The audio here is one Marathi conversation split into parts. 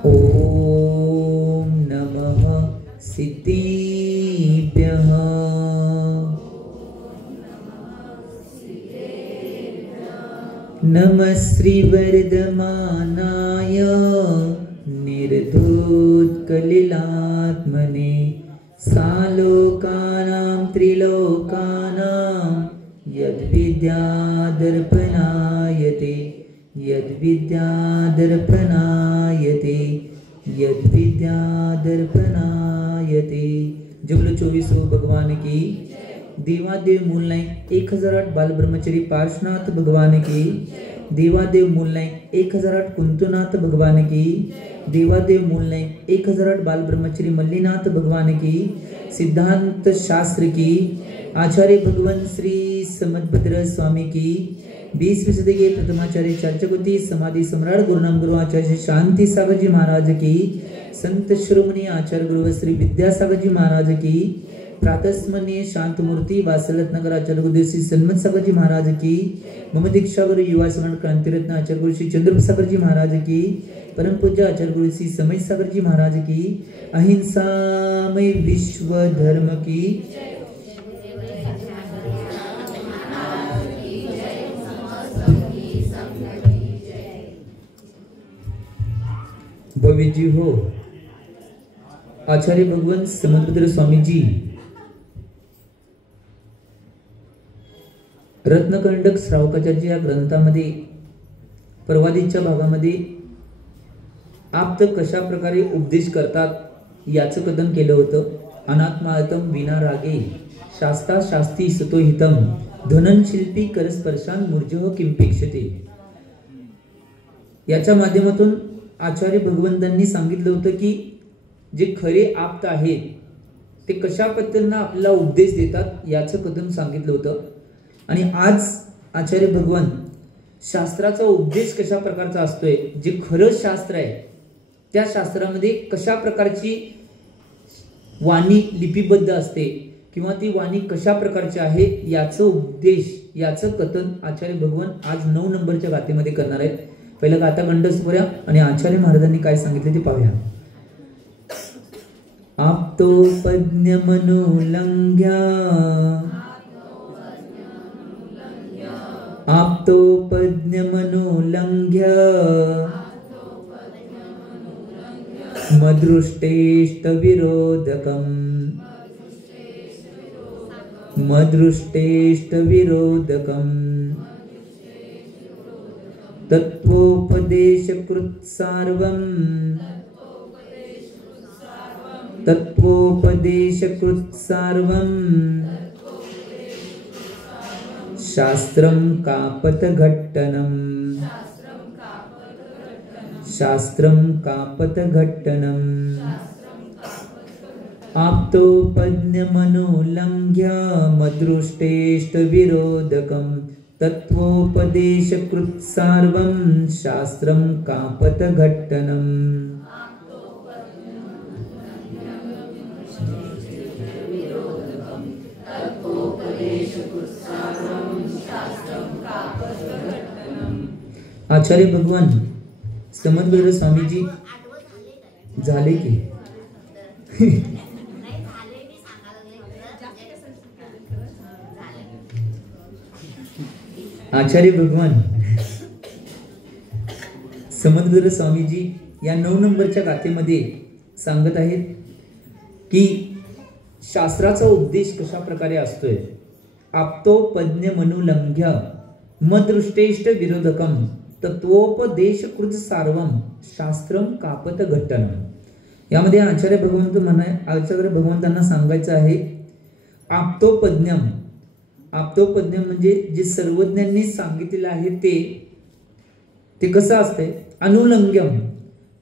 ओम नमः सिद्धिभ्यः। नमः श्रीवर्धमानाय निर्धूतकलिलात्मने सालोकानां त्रिलोकानां यद्विद्यादर्पणायते यद्विद्यादर्पणायते यद्विद्यादर्पणायते। जुगल 24 भगवान की। देवादेव मूल नाईक 1008 बालब्रह्मचारी पार्श्वनाथ भगवान की। देवादेव मूल नाईक 1008 कुंतुनाथ भगवान की। देवादेव मूल नाईक 1008 बालब्रह्मचारी मल्लीनाथ भगवान की। सिद्धांत शास्त्र की। आचार्य भगवान श्री समदभद्र स्वामी की। 20वीं सदी के प्रथमाचार्य चर्चगुति समाधि सम्राट गुरुनाम गुरु आचार्य शांति सागर जी महाराज की। संत शिरोमणि आचार्य गुरु श्री विद्यासागर जी महाराज की। प्रातस्मरणीय शांत मूर्ति वासलत नगर आचार्य गुरु श्री सन्मत सागर जी महाराज की। मम दीक्षा गुरु युवा सम्राट क्रांति रत्न आचार्य गुरु श्री चंद्रप्रसाद जी महाराज की। परम पूज्य आचार्य गुरु श्री समय सागर जी महाराज की। अहिंसामय विश्व धर्म की। भव्य जी हो आचार्य भगवान समदभद्र स्वामी जी रत्नकंडक श्रावकाचार्य या ग्रंथामध्ये परवादीच्या भागामध्ये आप्त कशा प्रकारे उपदेश करतात याचं कथन केलं होतं। अनात्मायतम विना रागे शास्ता शास्ती सतोहितम धनन शिल्पी करस्पर्शान मूर्जः किंपेक्षते। याच्या माध्यमातून आचार्य भगवंतांनी सांगितलं होतं की जे खरे आप्त आहेत ते कशा पद्धतीने आपल्याला उपदेश देतात याचं कथन सांगितलं होतं। आणि आज आचार्य भगवान शास्त्राचा उपदेश कशा प्रकारचा असतोय, जे खरं शास्त्र आहे त्या शास्त्रामध्ये कशा प्रकारची वाणी लिपिबद्ध असते किंवा ती वाणी कशा प्रकारची आहे याचं उपदेश याचं कथन आचार्य भगवान आज 9 नंबरच्या गाथेमध्ये करणार आहेत। पहिला गाथा कंठस्थपर्या आणि आचार्य महाराजांनी काय सांगितले ते पाहूया। आप्तोपज्ञ मनोलंघ्य आप्तोपज्ञ मनोलंघ्य मदृष्टेष्ट विरोधकम् मदृष्टेष्ट विरोधकम् तत्वोपदेशकृत सार्वम् तत्वोपदेशकृत सार्वम् शास्त्रं कापतघट्टनम् शास्त्रं कापतघट्टनम् आप्तोपज्ञ मनोलंघ्य मदृष्टेष्ट विरोधकम् तत्वोपदेशकृत सार्वं शास्त्रं कापतघट्टनम्। आचार्य भगवान समदभद्र स्वामी जी झाले की आचार्य भगवान समदभद्र स्वामी जी या 9 नंबरच्या गाथेमध्ये सांगत आहेत की शास्त्राचा उपदेश कशा प्रकारे असतोय। आप्तोपज्ञ मनोलंघ्य मदृष्टेष्ट विरोधकम तत्वोपदेशकृत सार्वम शास्त्रम कापतघट्टनम। यामध्ये आचार्य भगवंतांना सांगायचं आहे आप्तोपज्ञम। आप्तोपज्ञम म्हणजे जे सर्वज्ञांनी सांगितलेलं आहे ते कसं असतंय। अनुलंघ्यम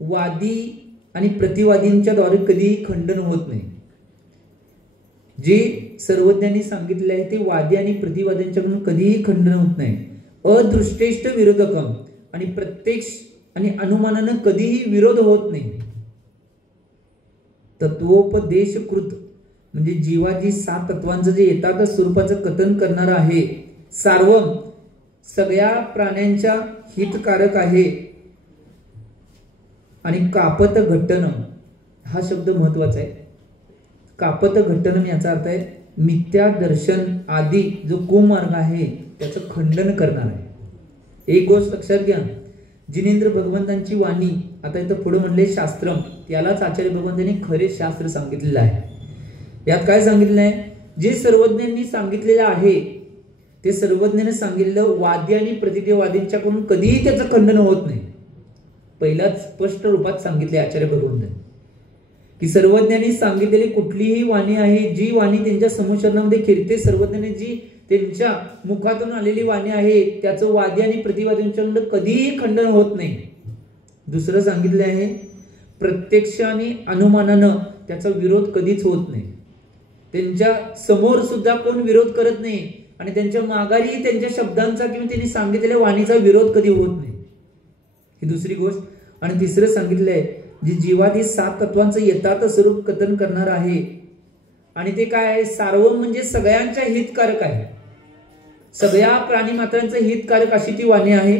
वादी आणि प्रतिवादींच्या द्वारे कधीही खंडन होत नाही। जे सर्वज्ञांनी सांगितले आहे ते वादी आणि प्रतिवाद्यांच्याकडून कधीही खंडन होत नाही। अदृष्टेष्ट विरोधकम आणि प्रत्यक्ष आणि अनुमानानं कधीही विरोध होत नाही। तत्वोपदेशकृत म्हणजे जीवाची 7 तत्वांचं जे येतात स्वरूपाचं कथन करणार आहे। सार्वम सगळ्या प्राण्यांच्या हितकारक आहे। आणि कापत घट्टनम हा शब्द महत्वाचा आहे. कापत घट्टनम याचा अर्थ आहे मिथ्या दर्शन आदी जो कुमार्ग आहे त्याचं खंडन करणार आहे. एक गोष्ट लक्षात घ्या, जिनेंद्र भगवंतांची वाणी, आता इथं पुढे म्हणले शास्त्रम, यालाच आचार्य भगवंतांनी खरे शास्त्र सांगितलेलं आहे. यात काय सांगितलं आहे, जे सर्वज्ञांनी सांगितलेलं आहे ते सर्वज्ञाने सांगितलेलं वादी आणि प्रतिदेवादींच्याकडून कधीही त्याचं खंडन होत नाही. पहिलाच स्पष्ट रूपात सांगितले आचार्य भगवंतांनी की सर्वज्ञांनी सांगितलेली कुठलीही वाणी आहे, जी वाणी त्यांच्या समुचरणामध्ये खिरते सर्वज्ञांनी जी त्यांच्या मुखातून आलेली वाणी आहे त्याचं वादी आणि प्रतिवादींच्याकडून कधीही खंडन होत नाही. दुसरं सांगितलं आहे प्रत्यक्ष आणि अनुमानानं त्याचा विरोध कधीच होत नाही. त्यांच्या समोर सुद्धा कोण विरोध करत नाही आणि त्यांच्या माघारी त्यांच्या शब्दांचा किंवा त्यांनी सांगितलेल्या वाणीचा विरोध कधी होत नाही. ही दुसरी गोष्ट. आणि तिसरं सांगितलंय जी जीवादी 7 तत्वांचं यथार्थ स्वरूप कथन करणार आहे आणि ते काय आहे, सार्वम म्हणजे सगळ्यांच्या हितकारक आहे, सगळ्या प्राणी मात्रांचं हितकारक अशी ती वाणी आहे.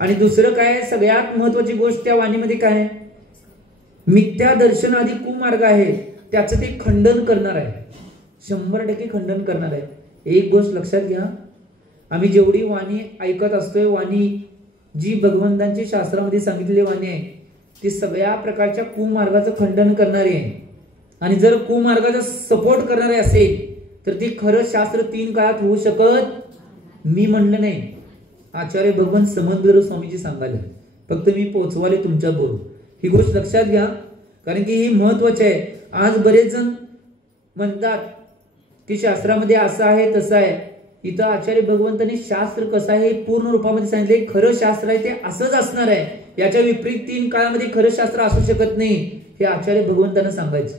आणि दुसरं काय, सगळ्यात महत्वाची गोष्ट त्या वाणीमध्ये काय आहे, मिथ्या दर्शन आदी कुमार्ग आहे त्याचं ते खंडन करणार आहे, 100% खंडन करणार आहे. एक गोष्ट लक्षात घ्या, आम्ही जेवढी वाणी ऐकत असतोय, वाणी जी भगवंतांची शास्त्रामध्ये सांगितलेली वाणी आहे ती सगळ्या प्रकारच्या कुमार्गाचं खंडन करणारी आहे. आणि जर कुमार्गाचा सपोर्ट करणारे असेल तर ते खरं शास्त्र 3 काळात होऊ शकत मी म्हणलं नाही, आचार्य भगवंत समंदर स्वामीजी सांगायला, फक्त मी पोहोचवाले तुमच्या बोल. ही गोष्ट लक्षात घ्या कारण की ही महत्वाची आहे. आज बरेच जण म्हणतात की शास्त्रामध्ये असं आहे तसं आहे. इथं आचार्य भगवंतांनी शास्त्र कसं आहे पूर्ण रूपामध्ये सांगितले. खरं शास्त्र आहे ते असंच असणार आहे, याच्या विपरीत 3 काळामध्ये खरं शास्त्र असू शकत नाही हे आचार्य भगवंतांना सांगायचं.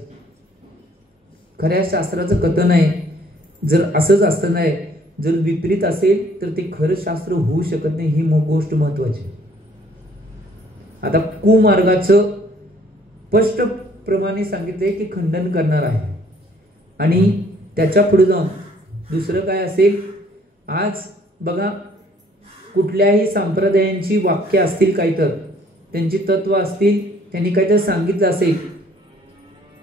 खऱ्या शास्त्राचं कथन आहे जर असंच असतं नाही, जर विपरीत असेल तर ते खरं शास्त्र होऊ शकत नाही, ही गोष्ट महत्वाची. आता कुमार्गाचं स्पष्ट प्रमाणे सांगितले की खंडन करणार आहे. आणि त्याच्या पुढे जाऊन दुसरं काय असेल, आज बघा कुठल्याही संप्रदायांची वाक्य असतील, काही तर त्यांची तत्व असतील, त्यांनी काहीतरी सांगितलं असेल,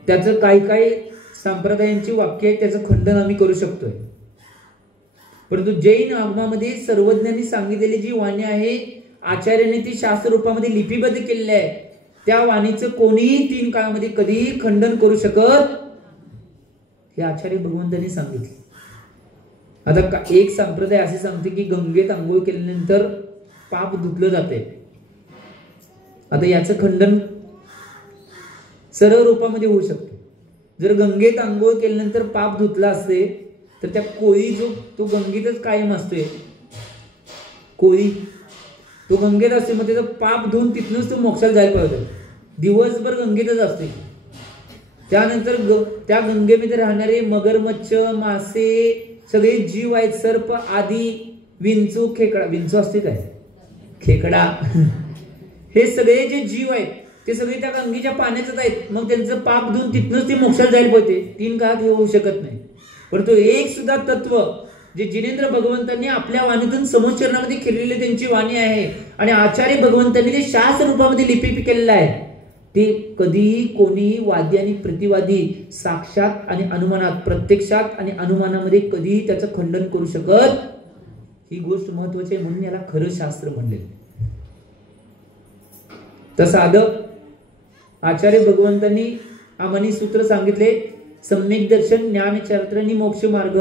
त्याचं काही काही संप्रदायांची वाक्य आहे त्याचं खंडन आम्ही करू शकतोय. परंतु जैन आगमामध्ये सर्वज्ञांनी सांगितलेली जी वाणी आहे आचार्याने ती शास्त्र रूपामध्ये लिपिबद्ध केलेली आहे, त्या वाणीचं कोणीही 3 काळामध्ये कधीही खंडन करू शकत हे आचार्य भगवंतांनी सांगितले. आता एक संप्रदाय असे सांगते की गंगेत आंघोळ केल्यानंतर पाप धुतलं जाते. आता याचं खंडन सरळ रूपामध्ये होऊ शकते. जर गंगेत आंघोळ केल्यानंतर पाप धुतला असते तर त्या कोळी जो तो गंगेतच कायम असतोय, कोळी तो गंगेत असते, मग त्याचं पाप धुवून तिथूनच तो मोक्षाला जायला पाहिजे, दिवसभर गंगेतच असते. त्यानंतर त्या गंगेमध्ये राहणारे मगरमच्छ, मासे, सगळे जीव आहेत, सर्प आदी, विंचू, खेकडा, विंचू असते काय, खेकडा, हे सगळे जे जीव आहेत ते सगळे त्या गंगेच्या पाण्यातच आहेत. मग त्यांचं पाप धुवून तिथनच ते मोक्षाला जायला पाहिजे. 3 काळात हे होऊ शकत नाही. परंतु एक सुद्धा तत्व जे जिनेंद्र भगवंतांनी आपल्या वाणीतून समुच्चरणामध्ये केलेली त्यांची वाणी आहे आणि आचार्य भगवंतांनी ते शास्त्र रूपामध्ये लिपी केलेलं आहे, ते कधीही कोणीही वादी आणि प्रतिवादी साक्षात आणि अनुमानात, प्रत्यक्षात आणि अनुमानामध्ये कधीही त्याचं खंडन करू शकत. ही गोष्ट महत्वाची आहे, म्हणून याला खरं शास्त्र म्हणले. तसं आदं आचार्य भगवंतांनी आम्हानी सूत्र सांगितले, सम्यक दर्शन, ज्ञान, चरित्र आणि मोक्ष मार्ग.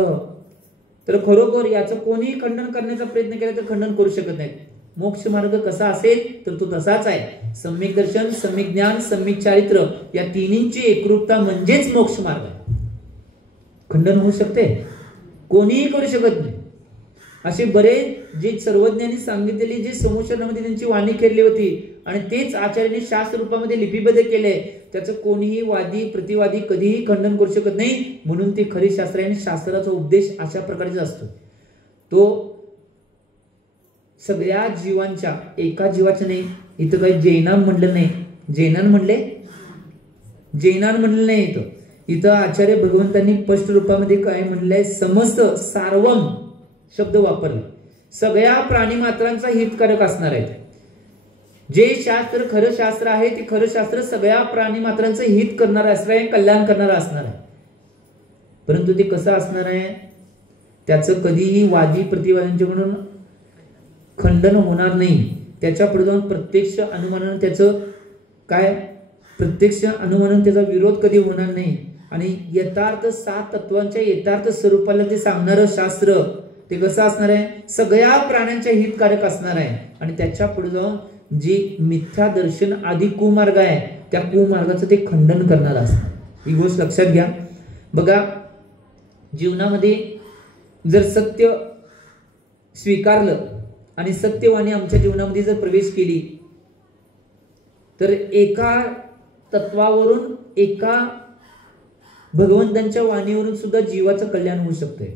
तर खरोखर याचं कोणीही खंडन करण्याचा प्रयत्न केला तर खंडन करू शकत नाही. मोक्ष मार्ग कसा असेल तर तो तसाच आहे. सम्यक दर्शन, सम्यक ज्ञान, सम्यक चारित्र्य या तिन्हींची एकरूपता म्हणजेच मोक्ष मार्ग आहे. खंडन होऊ शकते, कोणीही करू शकत नाही. असे बरेच जे सर्वज्ञांनी सांगितलेली जे समुच्चरणामध्ये त्यांची वाणी केली होती आणि तेच आचार्यांनी शास्त्र रूपामध्ये लिपिबद्ध केले, त्याचं कोणीही वादी प्रतिवादी कधीही खंडन करू शकत नाही. म्हणून ते खरे शास्त्र आणि शास्त्राचा उपदेश अशा प्रकारचा असतो. तो सगळ्या जीवांच्या, एका जीवाच्या नाही. इथं काही जैनान म्हणलं नाही, जैनान म्हणलं नाही. इथं आचार्य भगवंतांनी स्पष्ट रूपामध्ये काय म्हणलंय, समस्त सार्वम शब्द वापरले, सगळ्या प्राणी मात्रांचा हितकारक असणार आहे. जे शास्त्र खरं शास्त्र आहे ते खरं शास्त्र सगळ्या प्राणी मात्रांचं हित करणारं असणार आहे, कल्याण करणारं असणार आहे. परंतु ते कसं असणार आहे, त्याचं कधीही वादी प्रतिवाद्यांच्याकडून खंडन होणार नाही. त्याच्या पुढे जाऊन प्रत्यक्ष अनुमानानं त्याचं काय, प्रत्यक्ष अनुमानानं त्याचा विरोध कधी होणार नाही. आणि यथार्थ 7 तत्वांच्या यथार्थ स्वरूपाला ते सांगणारं शास्त्र ते कसं असणार आहे, सगळ्या प्राण्यांच्या हितकारक असणार आहे. आणि त्याच्या पुढे जाऊन जी मिथ्या दर्शन आदी कुमार्ग आहे त्या कुमार्गाचं ते खंडन करणार असणार. ही गोष्ट लक्षात घ्या. बघा, जीवनामध्ये जर सत्य स्वीकारलं आणि सत्यवाणी आमच्या जीवनामध्ये जर प्रवेश केली तर एका तत्वावरून, एका भगवंतांच्या वाणीवरून सुद्धा जीवाचं कल्याण होऊ शकतंय.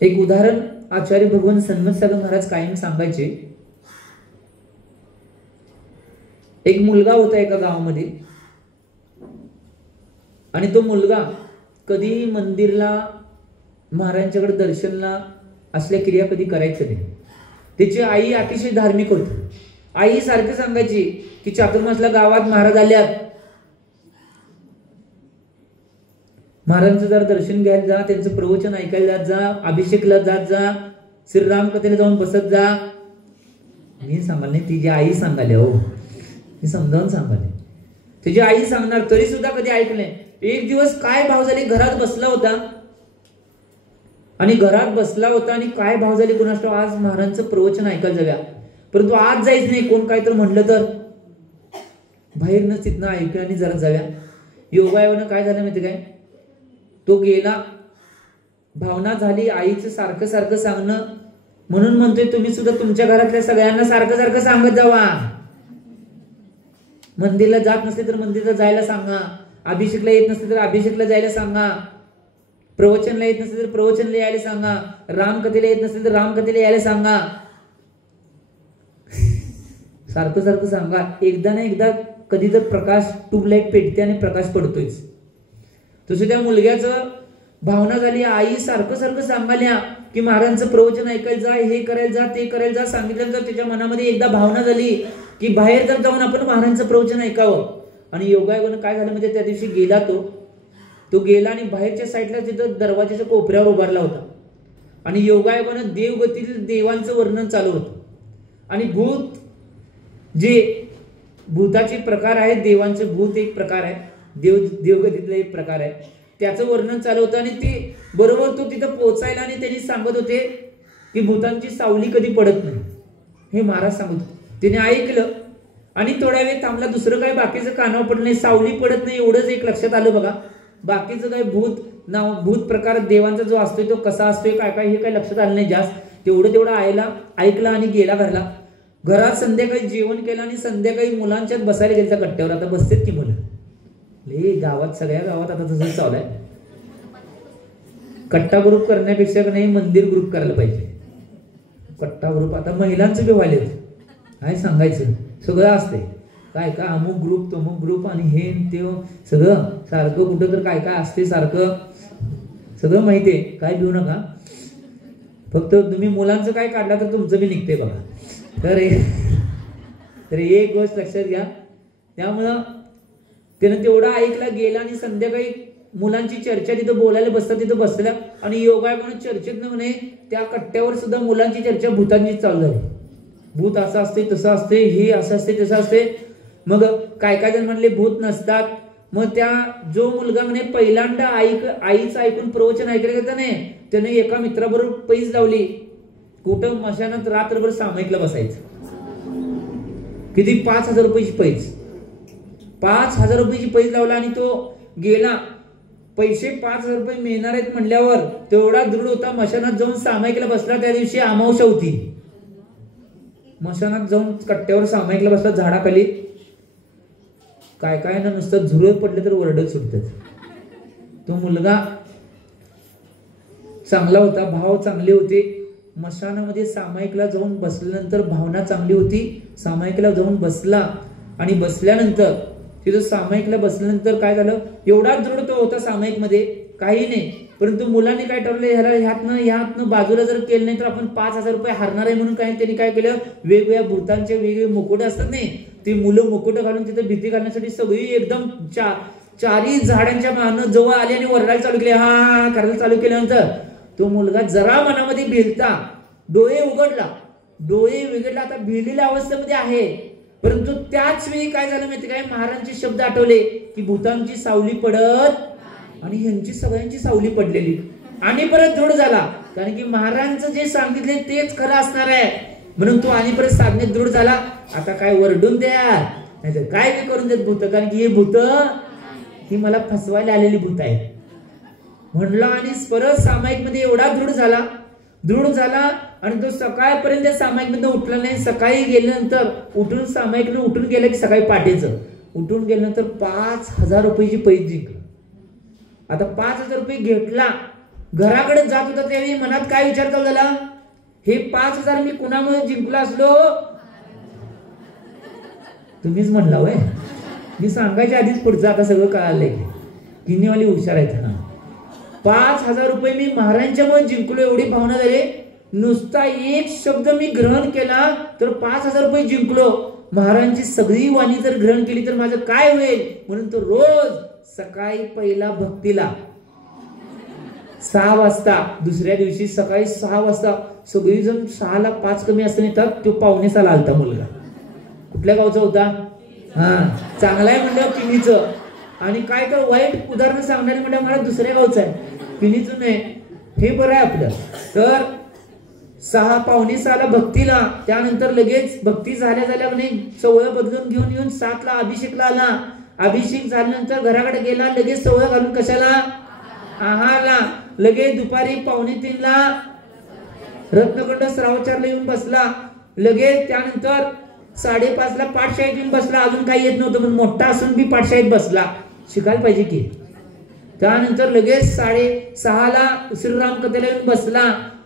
एक उदाहरण आचार्य भगवान सन्मत सागर महाराज कायम सांगायचे. एक मुलगा होता एका गावामध्ये आणि तो मुलगा कधी मंदिरला, महाराजांच्याकडे दर्शनला असल्या क्रिया कधी करायचं नाही. त्याची आई अतिशय धार्मिक होती. आई सारखं सांगायची की चातुर्मासला गावात महाराज आल्यात, महाराजांचं जरा दर्शन घ्यायला जा, त्यांचं प्रवचन ऐकायला जात जा, अभिषेकला जात जा, श्रीराम कथेला जाऊन बसत जा. मी सांगाल नाही, तिची आई सांगाले. हो, मी समजावून सांगाले. त्याची आई सांगणार तरी सुद्धा कधी ऐकले. एक दिवस काय भाव झाले, घरात बसला होता आणि काय भाव झाले कुणास ठाऊक, आज महाराजांचं प्रवचन ऐकायला जाव्या, परंतु आज जायच नाही. कोण काय तर म्हणलं तर बाहेरनच तिथनं ऐकलं आणि जरा जाव्या. योगायोगानं काय झालं माहिती काय, तो गेला, भावना झाली आईचं सारखं सारखं सांगणं. म्हणून म्हणतोय तुम्ही सुद्धा तुमच्या घरातल्या सगळ्यांना सारखं सारखं सांगत जावा. मंदिरला जात नसले तर मंदिरला जायला सांगा, अभिषेकला येत नसले तर अभिषेकला जायला सांगा, प्रवचनला येत नसले तर प्रवचनला यायला सांगा, रामकथेला येत नसले तर रामकथेला यायला सांगा. सारखं सारखं सांगा. एकदा ना एकदा कधी तर प्रकाश, ट्यूबलाईट पेटते आणि प्रकाश पडतोयच. तसं त्या मुलग्याचं भावना झाली, आई सारखं सारखं सांगाल्या की महाराजांचं प्रवचन ऐकायला जा, हे करायला जा, ते करायला जा, सांगितलं तर त्याच्या मनामध्ये एकदा भावना झाली की बाहेर जर जाऊन आपण महाराजांचं प्रवचन ऐकावं. आणि योगायोगानं काय झालं म्हणजे त्या दिवशी गेला तो गेला आणि बाहेरच्या साईडला तिथं दरवाजाच्या कोपऱ्यावर उभारला होता. आणि योगायोगानं देवगतीतील देवांचं वर्णन चालू होतं. आणि भूत, जे भूताचे प्रकार आहेत, देवांचं भूत एक प्रकार आहे, देवगतीतला एक प्रकार आहे, त्याचं वर्णन चालू होतं. आणि ते बरोबर तो तिथं पोहोचायला आणि त्यांनी सांगत होते की भूतांची सावली कधी पडत नाही, हे महाराज सांगत होते. त्याने ऐकलं आणि थोड्या वेळ थांबला. दुसरं काय बाकीचं कानावर पडलं नाही, सावली पडत नाही एवढंच एक लक्षात आलं. बघा, बाकीचं काय भूत प्रकार देवांचा जो असतोय तो कसा असतोय, काय काय हे काही लक्षात आलं नाही जास्त. तेवढं ऐकलं आणि गेला घरला. घरात संध्याकाळी जेवण केलं आणि संध्याकाळी मुलांच्यात बसायला गेलं त्या कट्ट्यावर. आता बसतेत की मुलं, गावात, सगळ्या गावात आता तसंच चालू आहे. कट्टा ग्रुप करण्यापेक्षा नाही मंदिर ग्रुप करायला पाहिजे. कट्टा ग्रुप आता महिलांचं बी व्हायलेत, काय सांगायचं, सगळं असते. काय काय अमुक ग्रुप, तमुक ग्रुप आणि हे ते सगळं सारखं कुठं तर काय काय असते, सारखं सगळं माहितीये. काय घेऊ नका, फक्त तुम्ही मुलांचं काय काढला तर तुमचं बी निघते बघा. तर एक गोष्ट लक्षात घ्या. त्यामुळं त्यानं तेवढा ऐकला, गेला आणि संध्याकाळी मुलांची चर्चा तिथं बोलायला बसतात, तिथं बसल्या. आणि योगायोगानं चर्चेत म्हणे त्या कट्ट्यावर सुद्धा मुलांची चर्चा भूतांची चालू झाली. भूत असं असते, तसं असते, हे असं असते, तसं असते. मग काय काय जण म्हणले भूत नसतात. मग त्या जो मुलगा म्हणे पहिल्यांदा आईचं ऐकून प्रवचन ऐकायला गेला नाही, त्याने एका मित्राबरोबर पैज लावली. कुठं मशानात रात्रभर सामायिकला बसायचं. किती, 5,000 रुपयाची पैज, 5,000 रुपयाची पैज लावला. आणि तो गेला. पैसे 5,000 रुपये मिळणार आहेत म्हणल्यावर तेवढा दृढ होता. मशानात जाऊन सामायिकला बसला. त्या दिवशी अमावस्या होती. मशानात जाऊन कट्ट्यावर सामायिकला बसला झाडाखाली. काय काय ना नुसतं झुरळ पडले तर ओरडत सुटतात. तो मुलगा चांगला होता, भाव चांगले होते. मशानामध्ये सामायिकला जाऊन बसल्यानंतर भावना चांगली होती. सामायिकला जाऊन बसला आणि बसल्यानंतर तिथं सामायिकला बसल्यानंतर काय झालं, एवढा दृढ तो होता सामायिक मध्ये, काही नाही. परंतु मुलांनी काय ठरवलं, ह्यातनं बाजूला जर केलं नाही तर आपण 5,000 रुपये हरणार आहे म्हणून त्यांनी काय केलं, वेगवेगळ्या भूतांचे वेगवेगळे मुकुट असतात नाही, ती मुलं मुकुट घालून तिथे भीती घालण्यासाठी सगळी एकदम चारी झाडांच्या मागं जवळ आली आणि वरडायला चालू केले, हा करायला चालू केल्यानंतर तो मुलगा जरा मनामध्ये भिलता, डोळे उघडला, आता भिलेल्या अवस्थेमध्ये आहे. परंतु त्याच वेळी काय झालं माहिती काय, महाराजांचे शब्द आठवले की भूतांची सावली पडत आणि ह्यांची सगळ्यांची सावली पडलेली, आणि परत दृढ झाला, कारण की महाराजांचं जे सांगितले तेच खरं असणार आहे म्हणून तो आणि परत साधनेत दृढ झाला. आता काय वरडून द्या नाहीतर काय मी करून देत भूत, कारण की हे भूत ही मला फसवायला आलेली भूत आहे म्हणला. आणि परत सामायिक मध्ये एवढा दृढ झाला आणि तो सकाळपर्यंत सामायिक मध्ये उठला नाही. सकाळी गेल्यानंतर सामायिक उठून गेलं की सकाळी पाठीचं उठून गेल्यानंतर 5,000 रुपयाची पैज जिंकलं. आता 5,000 रुपये घेतला, घराकडे जात होता त्यावेळी मनात काय विचार चालू झाला, हे 5,000 मी कुणामुळे जिंकलो असलो, तुम्हीच म्हणला होय, मी सांगायच्या आधीच पुढचं आता सगळं कळालंय, किनीवाली हुशार आहेत ना. 5,000 रुपये मी महाराजांच्यामुळे जिंकलो एवढी भावना झाली. नुसता एक शब्द मी ग्रहण केला तर 5,000 रुपये जिंकलो. महाराजांची सगळी वाणी जर ग्रहण केली तर माझं काय होईल, म्हणून तो रोज सकाळी पहिला भक्तीला 6 वाजता, दुसऱ्या दिवशी सकाळी 6 वाजता, सगळी जण 6 ला 5 कमी असताना येतात, तो 5:45 आलता मुलगा. कुठल्या गावचा होता, हा चांगला आहे म्हणलं किनीचं, आणि काय तर वाईट उदाहरण सांगणारे म्हणजे मला दुसऱ्या गावचं आहे, किनीचं नाही, हे बरं आहे आपलं. तर 6 पावणे 6 ला भक्तीला, त्यानंतर लगेच भक्ती झाल्या सवय बदलून घेऊन येऊन 7 ला अभिषेकला आला. अभिषेक झाल्यानंतर घराकडे गेला, लगेच सवय घालून कशाला, आहारला. लगेच दुपारी 2:45 ला रत्नकुंड श्रावचारला येऊन बसला. लगेच त्यानंतर 5:30 ला पाठशाळेत येऊन बसला. अजून काही येत नव्हतं पण मोठा असून बी पाठशाळेत बसला, शिकायला पाहिजे की. त्यानंतर लगेच 6:30 ला श्रीराम कथेला येऊन बसला,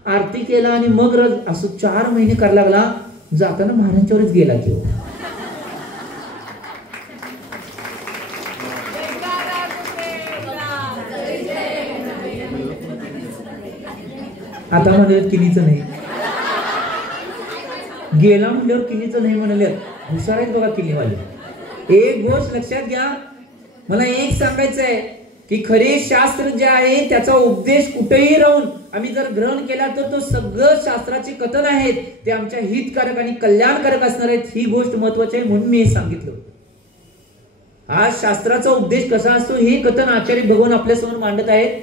आरती केला आणि मग असं 4 महिने करायला लागला. जाताना महाराजांच्यावरच गेला की. आता म्हणलं किनीचं नाही, गेला म्हणल्यावर किनीचं नाही म्हणाले. हुशार आहेत बघा किनीवाले. एक गोष्ट लक्षात घ्या, मला एक सांगायचं आहे की खरे शास्त्र जे आहे त्याचा उपदेश कुठेही राहून आम्ही जर ग्रहण केला तर तो सगळं शास्त्राचे कथन आहेत ते आमच्या हितकारक आणि कल्याणकारक असणार आहेत. ही गोष्ट महत्वाची आहे म्हणून मी हे सांगितलं. हा शास्त्राचा उपदेश कसा असतो हे कथन आचार्य भगवान आपल्या समोर मांडत आहेत.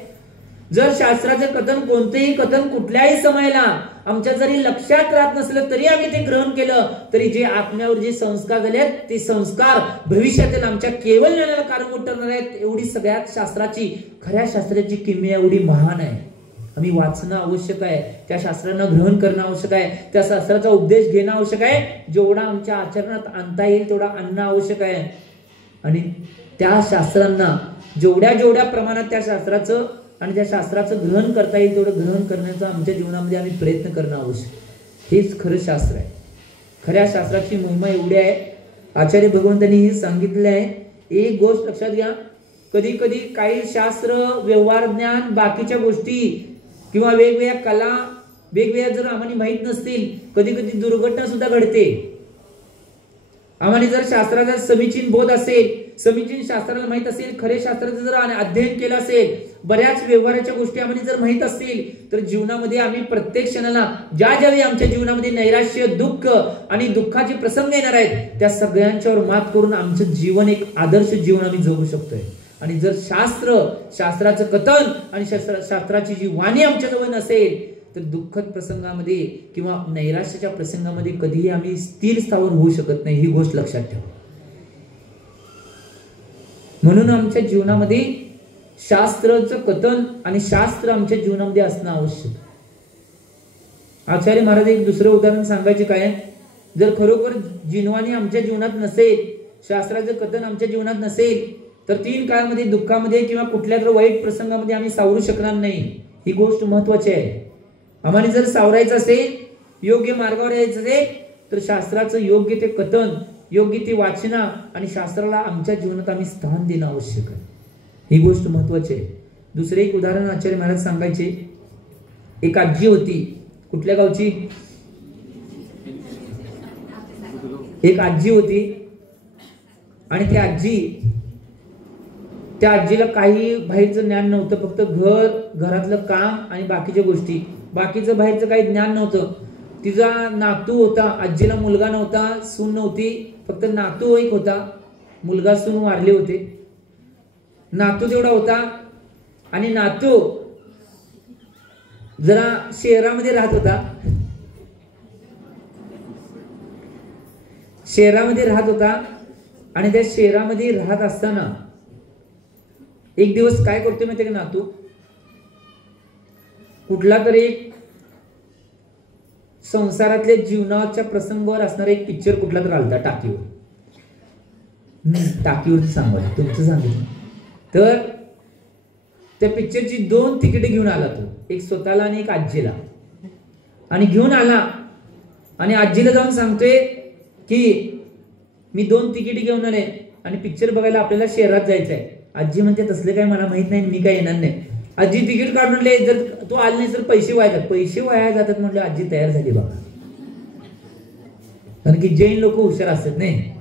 जर शास्त्राचे कथन, कोणतेही कथन कुठल्याही समयाला आमच्या जरी लक्षात राहत नसलं तरी आम्ही ते ग्रहण केलं तरी जे आत्म्यावर जे संस्कार झाले ते संस्कार भविष्यातील आमच्या केवळ ज्ञानाला कारणीभूत ठरणार आहेत. एवढी सगळ्यात शास्त्राची, खऱ्या शास्त्राची किमया एवढी महान आहे. आम्ही वाचणं आवश्यक आहे, त्या शास्त्रांना ग्रहण करणं आवश्यक आहे, त्या शास्त्राचा उपदेश घेणं आवश्यक आहे. जेवढा आमच्या आचरणात आणता येईल तेवढा आणणं आवश्यक आहे. आणि त्या शास्त्रांना जेवढ्या प्रमाणात त्या शास्त्राचं आणि त्या शास्त्राचं ग्रहण करता येईल तेवढं ग्रहण करण्याचा आमच्या जीवनामध्ये आम्ही प्रयत्न करणं आवश्यक. हेच खरं शास्त्र आहे. खऱ्या शास्त्राची महिमा एवढी आहे. आचार्य भगवंतांनी हे सांगितले आहे. एक गोष्ट लक्षात घ्या, कधी कधी काही शास्त्र, व्यवहार ज्ञान, बाकीच्या गोष्टी किंवा वेगवेगळ्या कला वेगवेगळ्या जर आम्हाला माहित नसतील, कधी कधी दुर्घटना सुद्धा घडते. आम्हाला जर शास्त्राचा समीचीन बोध असेल, समीचीन शास्त्राला माहित असेल, खरे शास्त्राचं जर अध्ययन केलं असेल, बऱ्याच व्यवहाराच्या गोष्टी आम्हाला जर माहित असतील तर जीवनामध्ये आम्ही प्रत्येक क्षणाला ज्यावेळी आमच्या जीवनामध्ये नैराश्य, दुःख आणि दुःखाचे प्रसंग येणार आहेत त्या सगळ्यांच्यावर मात करून आमचं जीवन एक आदर्श जीवन आम्ही जगू शकतोय. आणि जर शास्त्राचं कथन आणि शास्त्राची जी वाणी आमच्याजवळ नसेल तर दुःखद प्रसंगामध्ये किंवा नैराश्याच्या प्रसंगामध्ये कधीही आम्ही स्थिर स्थावर होऊ शकत नाही. ही गोष्ट लक्षात ठेवा. म्हणून आमच्या जीवनामध्ये शास्त्राचं कथन आणि शास्त्र आमच्या जीवनामध्ये असणं आवश्यक. आचार्य महाराज एक दुसरं उदाहरण सांगायचे काय, जर खरोखर जिनवाणी आमच्या जीवनात नसेल, शास्त्राचं कथन आमच्या जीवनात नसेल तर 3 काळामध्ये दुःखामध्ये किंवा कुठल्या तर वाईट प्रसंगामध्ये आम्ही सावरू शकणार नाही. ही गोष्ट महत्वाची आहे. आम्हाला जर सावरायचं असेल, योग्य मार्गावर यायचं असेल तर शास्त्राचं योग्य ते कथन, योग्य ती वाचना आणि शास्त्राला आमच्या जीवनात आम्ही स्थान देणं आवश्यक आहे. ही गोष्ट महत्वाची आहे. दुसरे एक उदाहरण आचार्य महाराज सांगायचे. एक आजी होती, कुठल्या गावची? एक आजी होती आणि त्या आजीला काही बाहेरचं ज्ञान नव्हतं, फक्त घरातलं काम आणि बाकीच्या गोष्टी, बाकीचं बाहेरचं काही ज्ञान नव्हतं. तिचा नातू होता, आजीला मुलगा नव्हता, सून नव्हती, फक्त नातू एक होता. मुलगा सून वारले होते. नातू तेवढा होता आणि नातू जरा शहरामध्ये राहत होता. आणि त्या शहरामध्ये राहत असताना एक दिवस काय करतोय माहिती का नातू, कुठला तरी एक संसारातल्या जीवनाच्या प्रसंगावर असणारा एक पिक्चर कुठला तर आलता टाकीवर. टाकीवर सांगा, तुमचं सांगितलं तर त्या पिक्चरची 2 तिकीट घेऊन आला तो, एक स्वतःला आणि एक आजीला. आणि घेऊन आला आणि आजीला जाऊन सांगतोय की मी 2 तिकीट घेऊन आले आणि पिक्चर बघायला आपल्याला शहरात जायचंय. आजी म्हणते तसले काय मला माहित नाही, मी काय येणार नाही. आजी तिकीट काढून आणले, जर तू आले नाही तर पैसे वाया जातात म्हटलं. आजी तयार झाली बघा, कारण की जैन लोक हुशार असतात नाही.